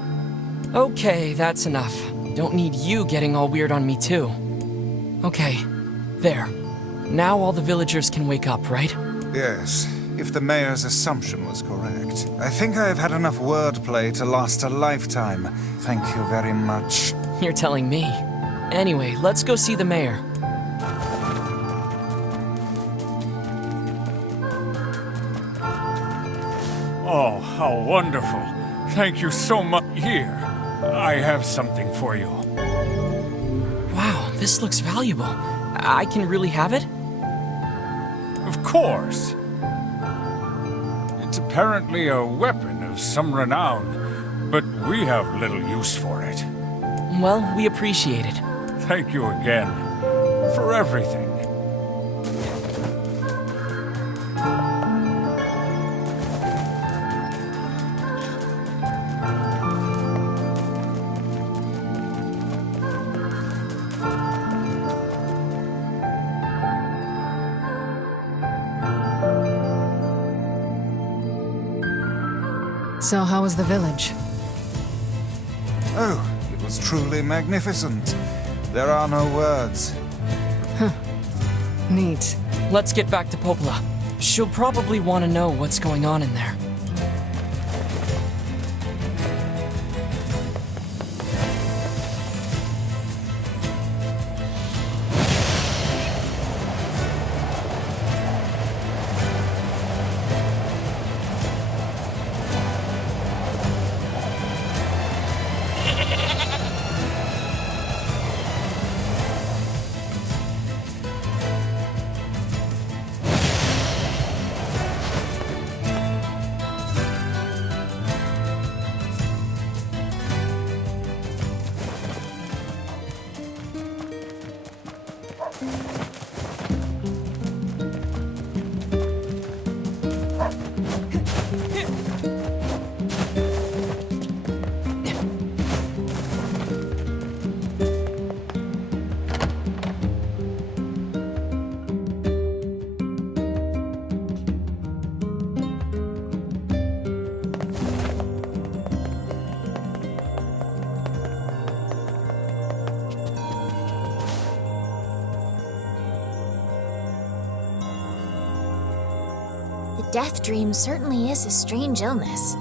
Okay, that's enough. Don't need you getting all weird on me too. Okay, there. Now all the villagers can wake up, right? Yes, if the mayor's assumption was correct. I think I have had enough wordplay to last a lifetime. Thank you very much. You're telling me. Anyway, let's go see the mayor. Oh, how wonderful. Thank you so much. Here, I have something for you. Wow, this looks valuable. I can really have it? Of course. It's apparently a weapon of some renown, but we have little use for it. Well, we appreciate it. Thank you again for everything. So how was the village? Oh, it was truly magnificent. There are no words. Huh. Neat. Let's get back to Popola. She'll probably want to know what's going on in there. Death dream certainly is a strange illness.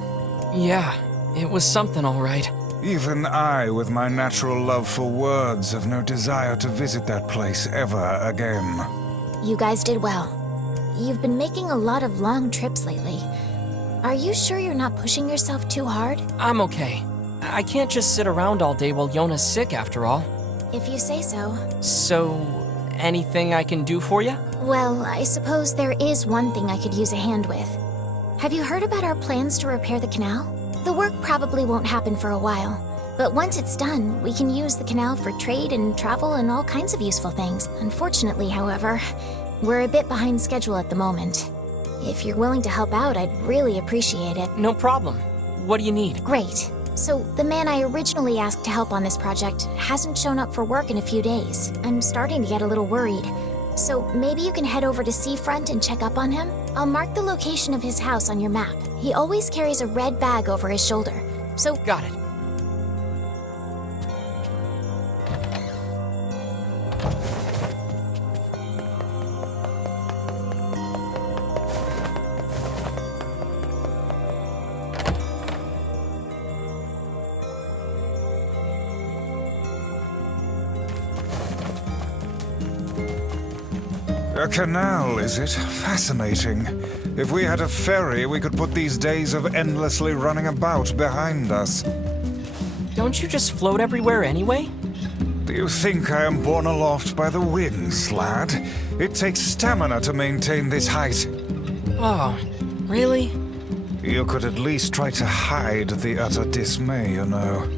Yeah, it was something all right. Even I, with my natural love for words, have no desire to visit that place ever again. You guys did well. You've been making a lot of long trips lately. Are you sure you're not pushing yourself too hard? I'm okay. I can't just sit around all day while Yona's sick after all. If you say so. So, anything I can do for you? Well, I suppose there is one thing I could use a hand with. Have you heard about our plans to repair the canal? The work probably won't happen for a while, but once it's done, we can use the canal for trade and travel and all kinds of useful things. Unfortunately, however, we're a bit behind schedule at the moment. If you're willing to help out, I'd really appreciate it. No problem. What do you need? Great. So, the man I originally asked to help on this project hasn't shown up for work in a few days. I'm starting to get a little worried. So, maybe you can head over to Seafront and check up on him? I'll mark the location of his house on your map. He always carries a red bag over his shoulder. So... Got it. A canal, is it? Fascinating. If we had a ferry, we could put these days of endlessly running about behind us. Don't you just float everywhere anyway? Do you think I am borne aloft by the winds, lad? It takes stamina to maintain this height. Oh, really? You could at least try to hide the utter dismay, you know.